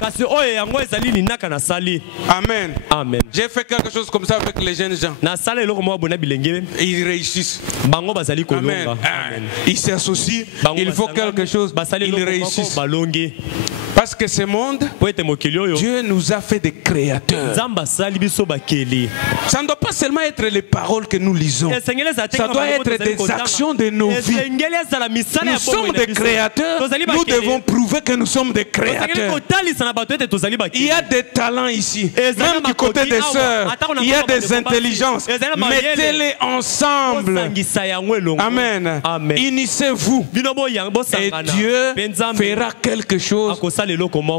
Amen. Amen. J'ai fait quelque chose comme ça avec les jeunes gens. Ils réussent. Amen. Ils s'associent. Il faut quelque chose. Ils réussissent. Parce que ce monde, Dieu nous a fait des créateurs. Ça ne doit pas seulement être les paroles que nous lisons. Ça doit être des actions de nos vies. Nous sommes des créateurs. Nous devons prouver que nous sommes des créateurs. Il y a des talents ici. Même du côté des sœurs, il y a des intelligences. Mettez-les ensemble. Amen. Unissez-vous. Et Dieu fera quelque chose.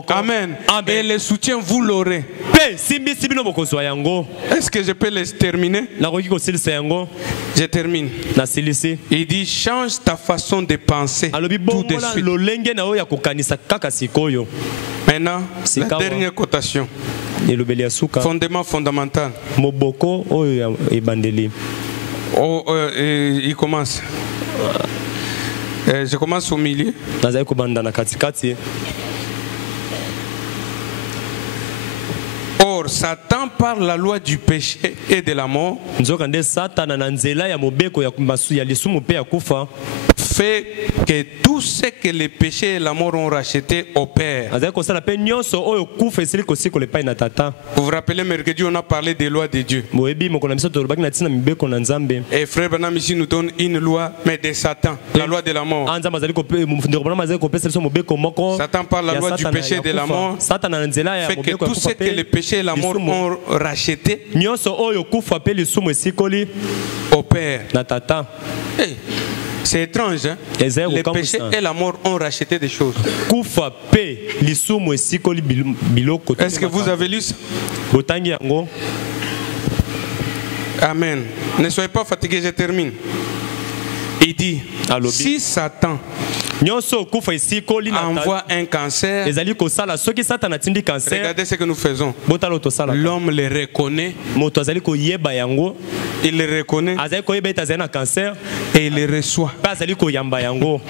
Amen. Et le soutien, vous l'aurez. Est-ce que je peux les terminer? Je termine. Il dit change ta façon de penser tout de suite. Maintenant, la dernière cotation. Fondement fondamental. Il commence. Je commence au milieu. Or, Satan, par la loi du péché et de la mort, fait que tout ce que les péchés et la mort ont racheté opère. Vous vous rappelez, mercredi, on a parlé des lois de Dieu. Et frère Branham ici nous donne une loi, mais de Satan, la loi de la mort. Satan, par la loi du péché et de la mort, fait que tout ce que les péchés et la mort ont racheté opère. Hey. C'est étrange, hein? Les péchés et la mort ont racheté des choses. Est-ce que vous avez lu ça? Amen. Ne soyez pas fatigués, je termine. Il dit, Alobi. si Satan nyonso okufa esikoli na envoie un cancer, ezali kosala soki satana atindi cancer regardez ce que nous faisons. botala tosala L'homme le reconnaît, moto azali koyeba yango il le reconnaît azali koyeba ete azali na cancer et il le reçoit. mpe azali koyamba yango.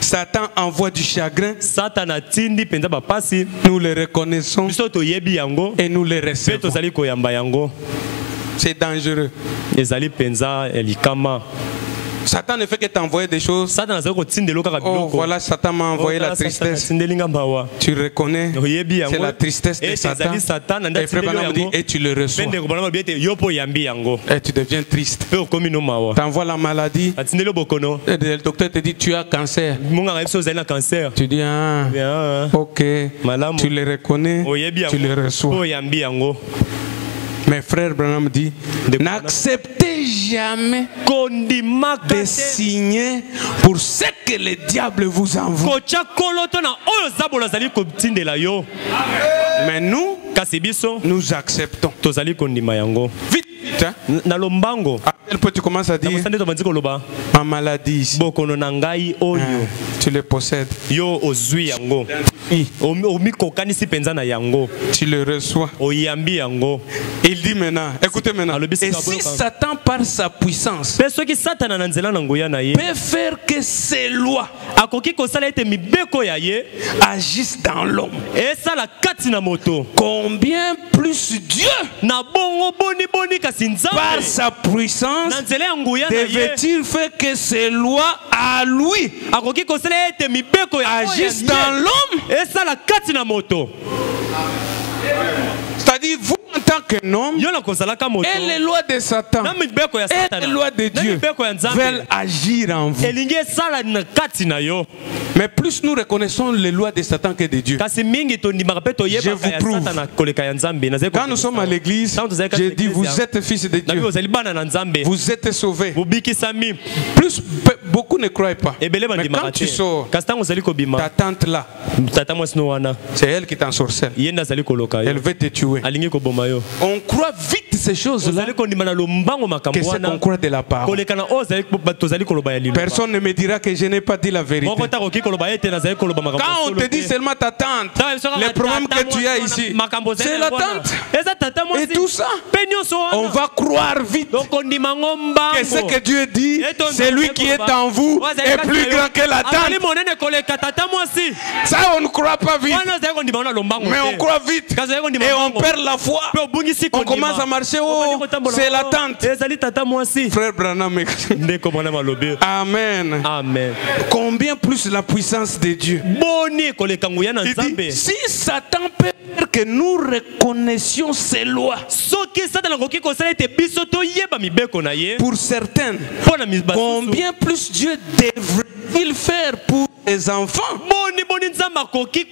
Satan envoie du chagrin, satana atindi mpenza bapasi nous le reconnaissons biso toyebi yango et nous le mpe recevons. tozali koyamba yango. C'est dangereux. ezali mpenza elikama. Satan ne fait que t'envoyer des choses. satana azali kotindela kaka Oh, biloko. voilà, Satan m'a envoyé la tristesse. atindeli nga mawa Tu reconnais, oyebi c'est yango la tristesse de ete Satan. ezali satana nde Et frère atindeli Branham dit, yango et tu le reçois. mpe ndeko bana mabi ete yo mpo oyambi yango Et tu deviens triste. mpe okomi no mawa. T'envoies la maladie. atindeli bokono Et le docteur te dit, tu as cancer. monganga biso ozali na cancer. Tu dis, ah, Bien, ok. malamu Tu le reconnais, oyebi tu le yango mpo reçois. oyambi yango. Mais frère Branham dit, n'acceptez jamais kondimaka de te signer pour ce que le diable vous envoie. kotya koloto na oyo zabolo azali kotindela yo. Mais nous, kasi biso nous acceptons. tozali kondima yango Vite, vite. Hein? na lombango. À quel point tu commences à dire, nakosa nde tobandi koloba ma maladie ici, bokono na ngai oyo tu le possèdes. yo ozwi yango omikokanisi mpenza na yango Tu le reçois. oyambi yango. Il dit maintenant, écoutez maintenant, Alors, et si Satan par sa puissance mpe soki satana na nzela na nguya na ye peut faire que ses lois akoki kosala ete mibeko ya ye agissent dans l'homme, esala kati na moto combien plus Dieu na bongo boni kasi par nzambe sa puissance na nzela ya nguya na ye devait-il faire que ses lois à lui akoki kosala ete mibeko ya agissent dans l'homme? esala kati na moto. C'est-à-dire, vous en tant qu'un homme, yo na kozalaka moto et les lois de Satan na mibeko ya et satana les lois de na Dieu mibeko ya nzambe veulent agir en vous. elingi esala na kati na yo. Mais plus nous reconnaissons les lois de Satan que de Dieu. kasi mingi tondimaka mpe toyebaka ya prouve. satana koleka ya nzambe. Quand nous sommes à l'église, j'ai dit, vous êtes fils de nabi Dieu. ozali bana na nzambe Vous êtes sauvés. bobikisami. Plus, beaucoup ne croient pas. ebele Mais bandimaka quand tu te sors, kasi ntango ozali kobima ta tante là, tata mwasi no wana c'est elle qui t'ensorcelle. ye nde azali koloka Elle yo veut te tuer. alingi koboma yo. On croit vite ces choses-là ozali kondima na lombango que makambo c'est qu'on wana croit de la parole. koleka na oyo tozali koloba ya liloba. Personne ne me dira que je n'ai pas dit la vérité. moko takoki koloba ete nazali koloba makambo Quand on solo te dit te. seulement ta tante, Tala biso kaka les problèmes tata que tu as mwasi ici, wana, makambo ozali c'est na la wana. tante. eza tata mwasi. Et tout ça, mpe nyonso on wana va croire vite donc ondima ngo que ce mbango que Dieu dit, Et ton c'est lui Dieu qui est koloba. en vous, Oyo azali est kati plus na yo. grand que la azali tante. monene koleka tata mwasi Ça, on ne croit pas vite. wana ozali kondima ngo na lombango Mais on te. croit vite. Kasi ozali kondima Et on mbango. perd la foi. mpe obungisi On kondima. commence à marcher. Obandi Oh, kotambola, c'est la oh, tante. ezali tata mwasi Frère Branham. ndeko mwana malobi. Amen. amen. Combien plus la puissance de Dieu. boni koleka nguya na Il nzambe. dit, si Satan peut faire que nous reconnaissions ses lois, soki satana akoki kosala ete biso toyeba mibeko na ye pour certaines, mpo na basusu. combien plus Dieu devrait-il faire pour les enfants boni nzambe akoki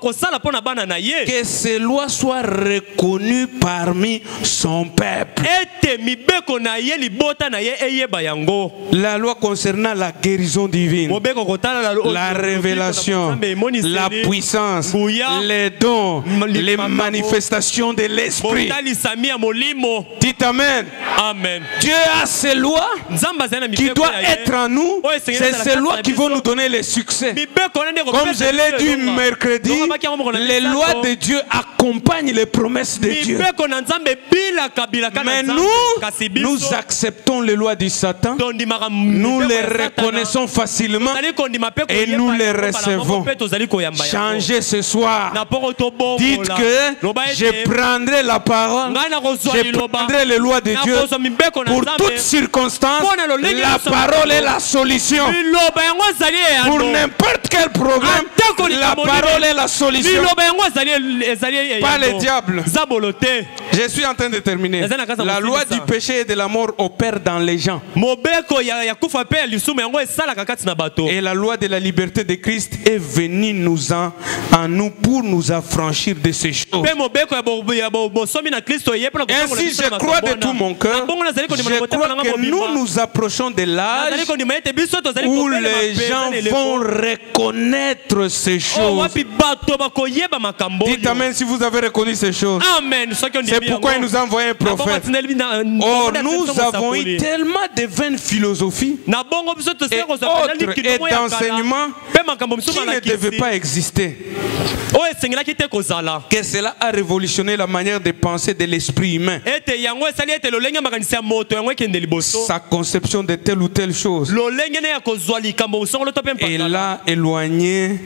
kosala mpo na bana na ye que ces lois soient reconnues parmi son peuple? ete mibeko na ye libota na ye eyeba yango. La loi concernant la guérison divine, mobeko kotala la révélation, la puissance, nguya, les dons, les makambo, manifestations de l'esprit. botalisami ya molimo. Dites Amen. amen. Dieu a ces lois nzambe azali na qui mibeko doivent ya ye. être en nous. Oh, Seigneur, C'est c'est la ces grâce lois de qui la vont vision. nous donner le succès. mibeko wana nde Comme je l'ai dit mercredi, les lois de Dieu accompagnent les promesses de Dieu. mibeko na nzambe bilaka bilaka na Mais nzambe. Kasi biso, nous acceptons les lois du Satan, tondimaka nous mibeko les ya Satana. reconnaissons facilement Tozali kondima mpe et koyeba nous les yango mbala moko recevons. mpe tozali koyamba yango. Changez ce soir. Na poko tobongola. Dites que Loba ete, je prendrai la parole, ngai nakozwa je liloba. prendrai les lois de Dieu Nakozwa mibeko na pour Nzambe. toutes circonstances. Mpona lolenge La nyonso parole na est la solution. liloba yango ezali Pour eyano. n'importe quel problème, Atako la likambo parole nini. est la solution. liloba yango ezali eyano. Pas le diable. zabolo te. Je suis en train de terminer. La loi du péché et de la mort opère dans les gens. mobeko ya kufa mpe ya lisumu yango esalaka kati na bato. Et la loi de la liberté de Christ est venue en nous pour nous affranchir de ces choses. mpe mobeko ya bosomi na kristo eye mpona kotangola Ainsi, biso je na crois makambo de tout wana. mon cœur, Na bongo nazali kondima na je motema crois nanga que mobimba. nous nous approchons de nazali l'âge kondima ete biso tozali où kobelema les mpenza gens na eleko. vont reconnaître ces Oh, choses. wapi bato bakoyeba makambo Dites oyo. Amen si vous avez reconnu ces choses. Amen. Soki ondimi C'est pourquoi il yango. nous a envoyé un prophète. Or, nous avons eu tellement de vaines philosophies Na bongo biso et tosala kozwa autres et d'enseignements pe makambo biso qui ne devaient pas exister. oyo esengelaki te kozala Que cela a révolutionné la manière de penser de l'esprit humain. ete yango esali ete lolenge ya makanisi ya moto yango ekende liboso Sa conception de telle ou telle chose. lolenge ne ya kozwa likambo songolo to mpe Et mpakala l'a éloigné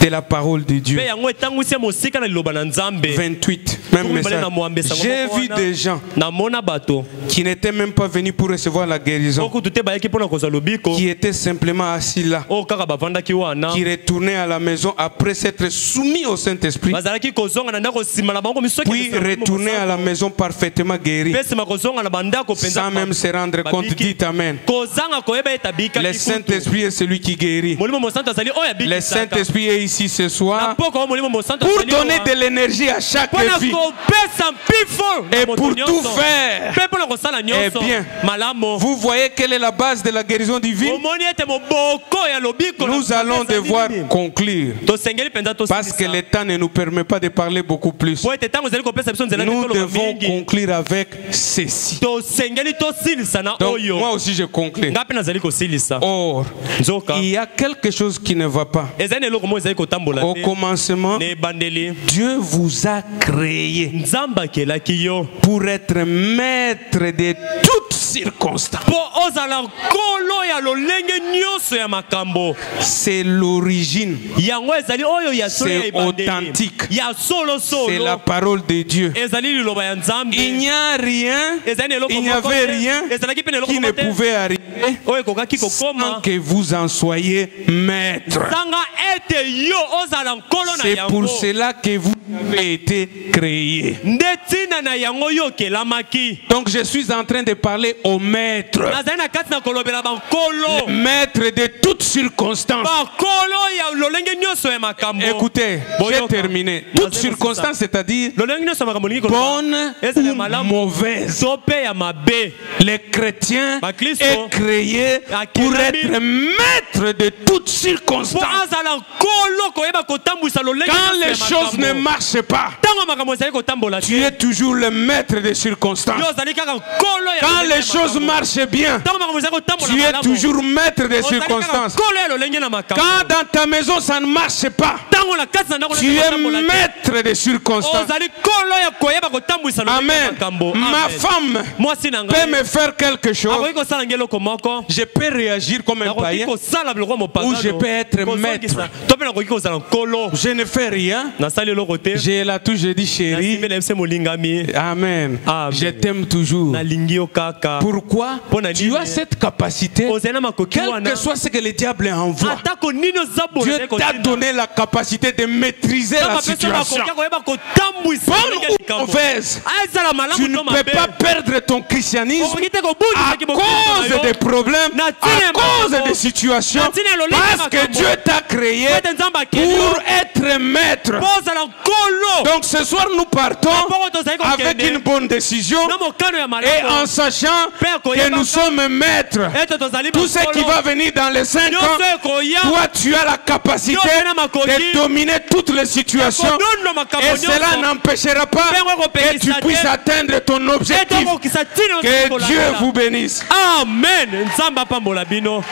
de la parole de Dieu. mpe yango etangwisi ya mosika na liloba na nzambe 28, même message. J'ai vu des gens namona bato qui n'étaient même pas venus pour recevoir la guérison, okutu te bayaki mpona kozwa lobiko qui étaient simplement assis là, oyo kaka bavandaki wana qui retournaient à la maison après s'être soumis au Saint-Esprit, bazalaki kozonga na ndako nsima na bango miso puis retourner à la maison parfaitement guéris, mpe nsima kozonga na bandako mpenza sans même se rendre compte. Dites Amen. kozanga koyeba ete abikaki Le Saint-Esprit est celui qui guérit. molimo mosantu azali oyo Le abikisaka Saint-Esprit est ici ce na soir poko oyo molimo mosantu pour azali donner awa. de l'énergie à chaque mpona vie kopesa mpifo na et moto pour nyonso. tout faire. mpe mpona kosala nyonso Eh bien, malamu Vous voyez quelle est la base de la guérison divine? omoni ete moboko ya lobiko na Nous allons kopesa devoir nini? conclure tosengeli mpenza parce que le temps ne nous permet pas de parler beaucoup plus. po ete ntango ezali kopesa biso nzela Nous toloba devons mingi conclure avec ceci. tosengeli tosilisa na Donc, oyo moi aussi je conclue. nga mpe nazali kosilisa Or, nzoka il y a quelque chose qui ne va pas. ezali na eloko moko ezali kotambola Au te commencement, na ebandeli Dieu vous a créé nzambe akelaki yo pour être maître de toutes circonstances. mpo ozala nkolo ya lolenge nyonso ya makambo C'est l'origine, yango ezali oyo ya solo ya c'est ebandeli authentique. ya C'est la solosolo parole de Dieu. ezali liloba ya nzambe Il n'y a rien, ezali na eloko il n'y moko avait te. rien ezalaki mpe na eloko qui ne moko te pouvait arriver oyo ekokaki sans kokoma que vous en soyez maître. sanga ete yo ozala nkolo na C'est pour yango cela que vous avez été créé. nde ntina na yango yo okelamaki Donc je suis en train de parler au maître, nazali na kati na kolobela bankolo maître de toutes circonstances. bankolo ya lolenge nyonso ya makambo Écoutez, j'ai Boyoka. terminé. Toutes Nazali circonstances, c'est-à-dire lolenge nyonso ya makambo ningi koloba bonnes ezala ou malamu mauvaises. to mpe ya mabe Les chrétiens Bakristo. est créé pour être maître de toutes mpo circonstances. azala nkolo koyeba kotambwisa lolenge Quand nyonso ya les choses ne makambo marchent pas, ntango makambo ezali kotambola tu te es toujours le maître des circonstances. yo ozali kaka nkolo ya Quand lolenge les ya choses makambo. marchent bien, ntango makambo ezali kotambola tu es malamu, toujours maître des ozali kaka circonstances. nkolo ya lolenge na makambo Quand dans ta maison ça ne marche pas, ntango na kati na ndako tu es maître des circonstances. ozali nkolo ya koyeba kotambwisa lolenge ya Amen. makambo Ma femme mwasi na peut ngai me faire quelque chose. akoki kosala ngai eloko moko Je peux réagir comme un nakoki païen kosala biloko ya ou je peux être mopagano maître. to mpe nakoki kozala nkolo Je ne fais rien. nasali eloko te J'ai là tout, je dis chérie. nasimbi na ye mse molingami Amen. Amen. Je t'aime toujours. nalingi yo kaka Pourquoi? Pona Tu nini? as cette capacité. ozali na makoki Quel wana que soit ce que le diable envoie, atako nini oza Dieu t'a donné la capacité de maîtriser la situation. makoki koyeba kotambwisa Bonne lolenge ya ou likambo. mauvaise, ezala tu malamu ne to peux mabe pas perdre ton christianisme okoki te à kobundisaki cause des problèmes, Na à tina cause makambo. des situations, Na tina lolenge parce que makambo. Dieu t'a créé ete nzambe akeli pour être maître. mpo ozala nkolo Donc ce soir, nous partons mpongo tozali avec une kokende bonne décision na mokano ya et malamu en sachant Père, que nous sommes maîtres. ete tozali Tout ce qui va venir dans les 5 ans, nyonso ekoya toi tu as la capacité Yo, na makoki. de dominer toutes les situations kodondo makambo et cela nyonso n'empêchera pas Père, que tu puisses atteindre ton ete objectif. okokisa ntina Que Dieu vous bénisse. amen nzambe apambola bino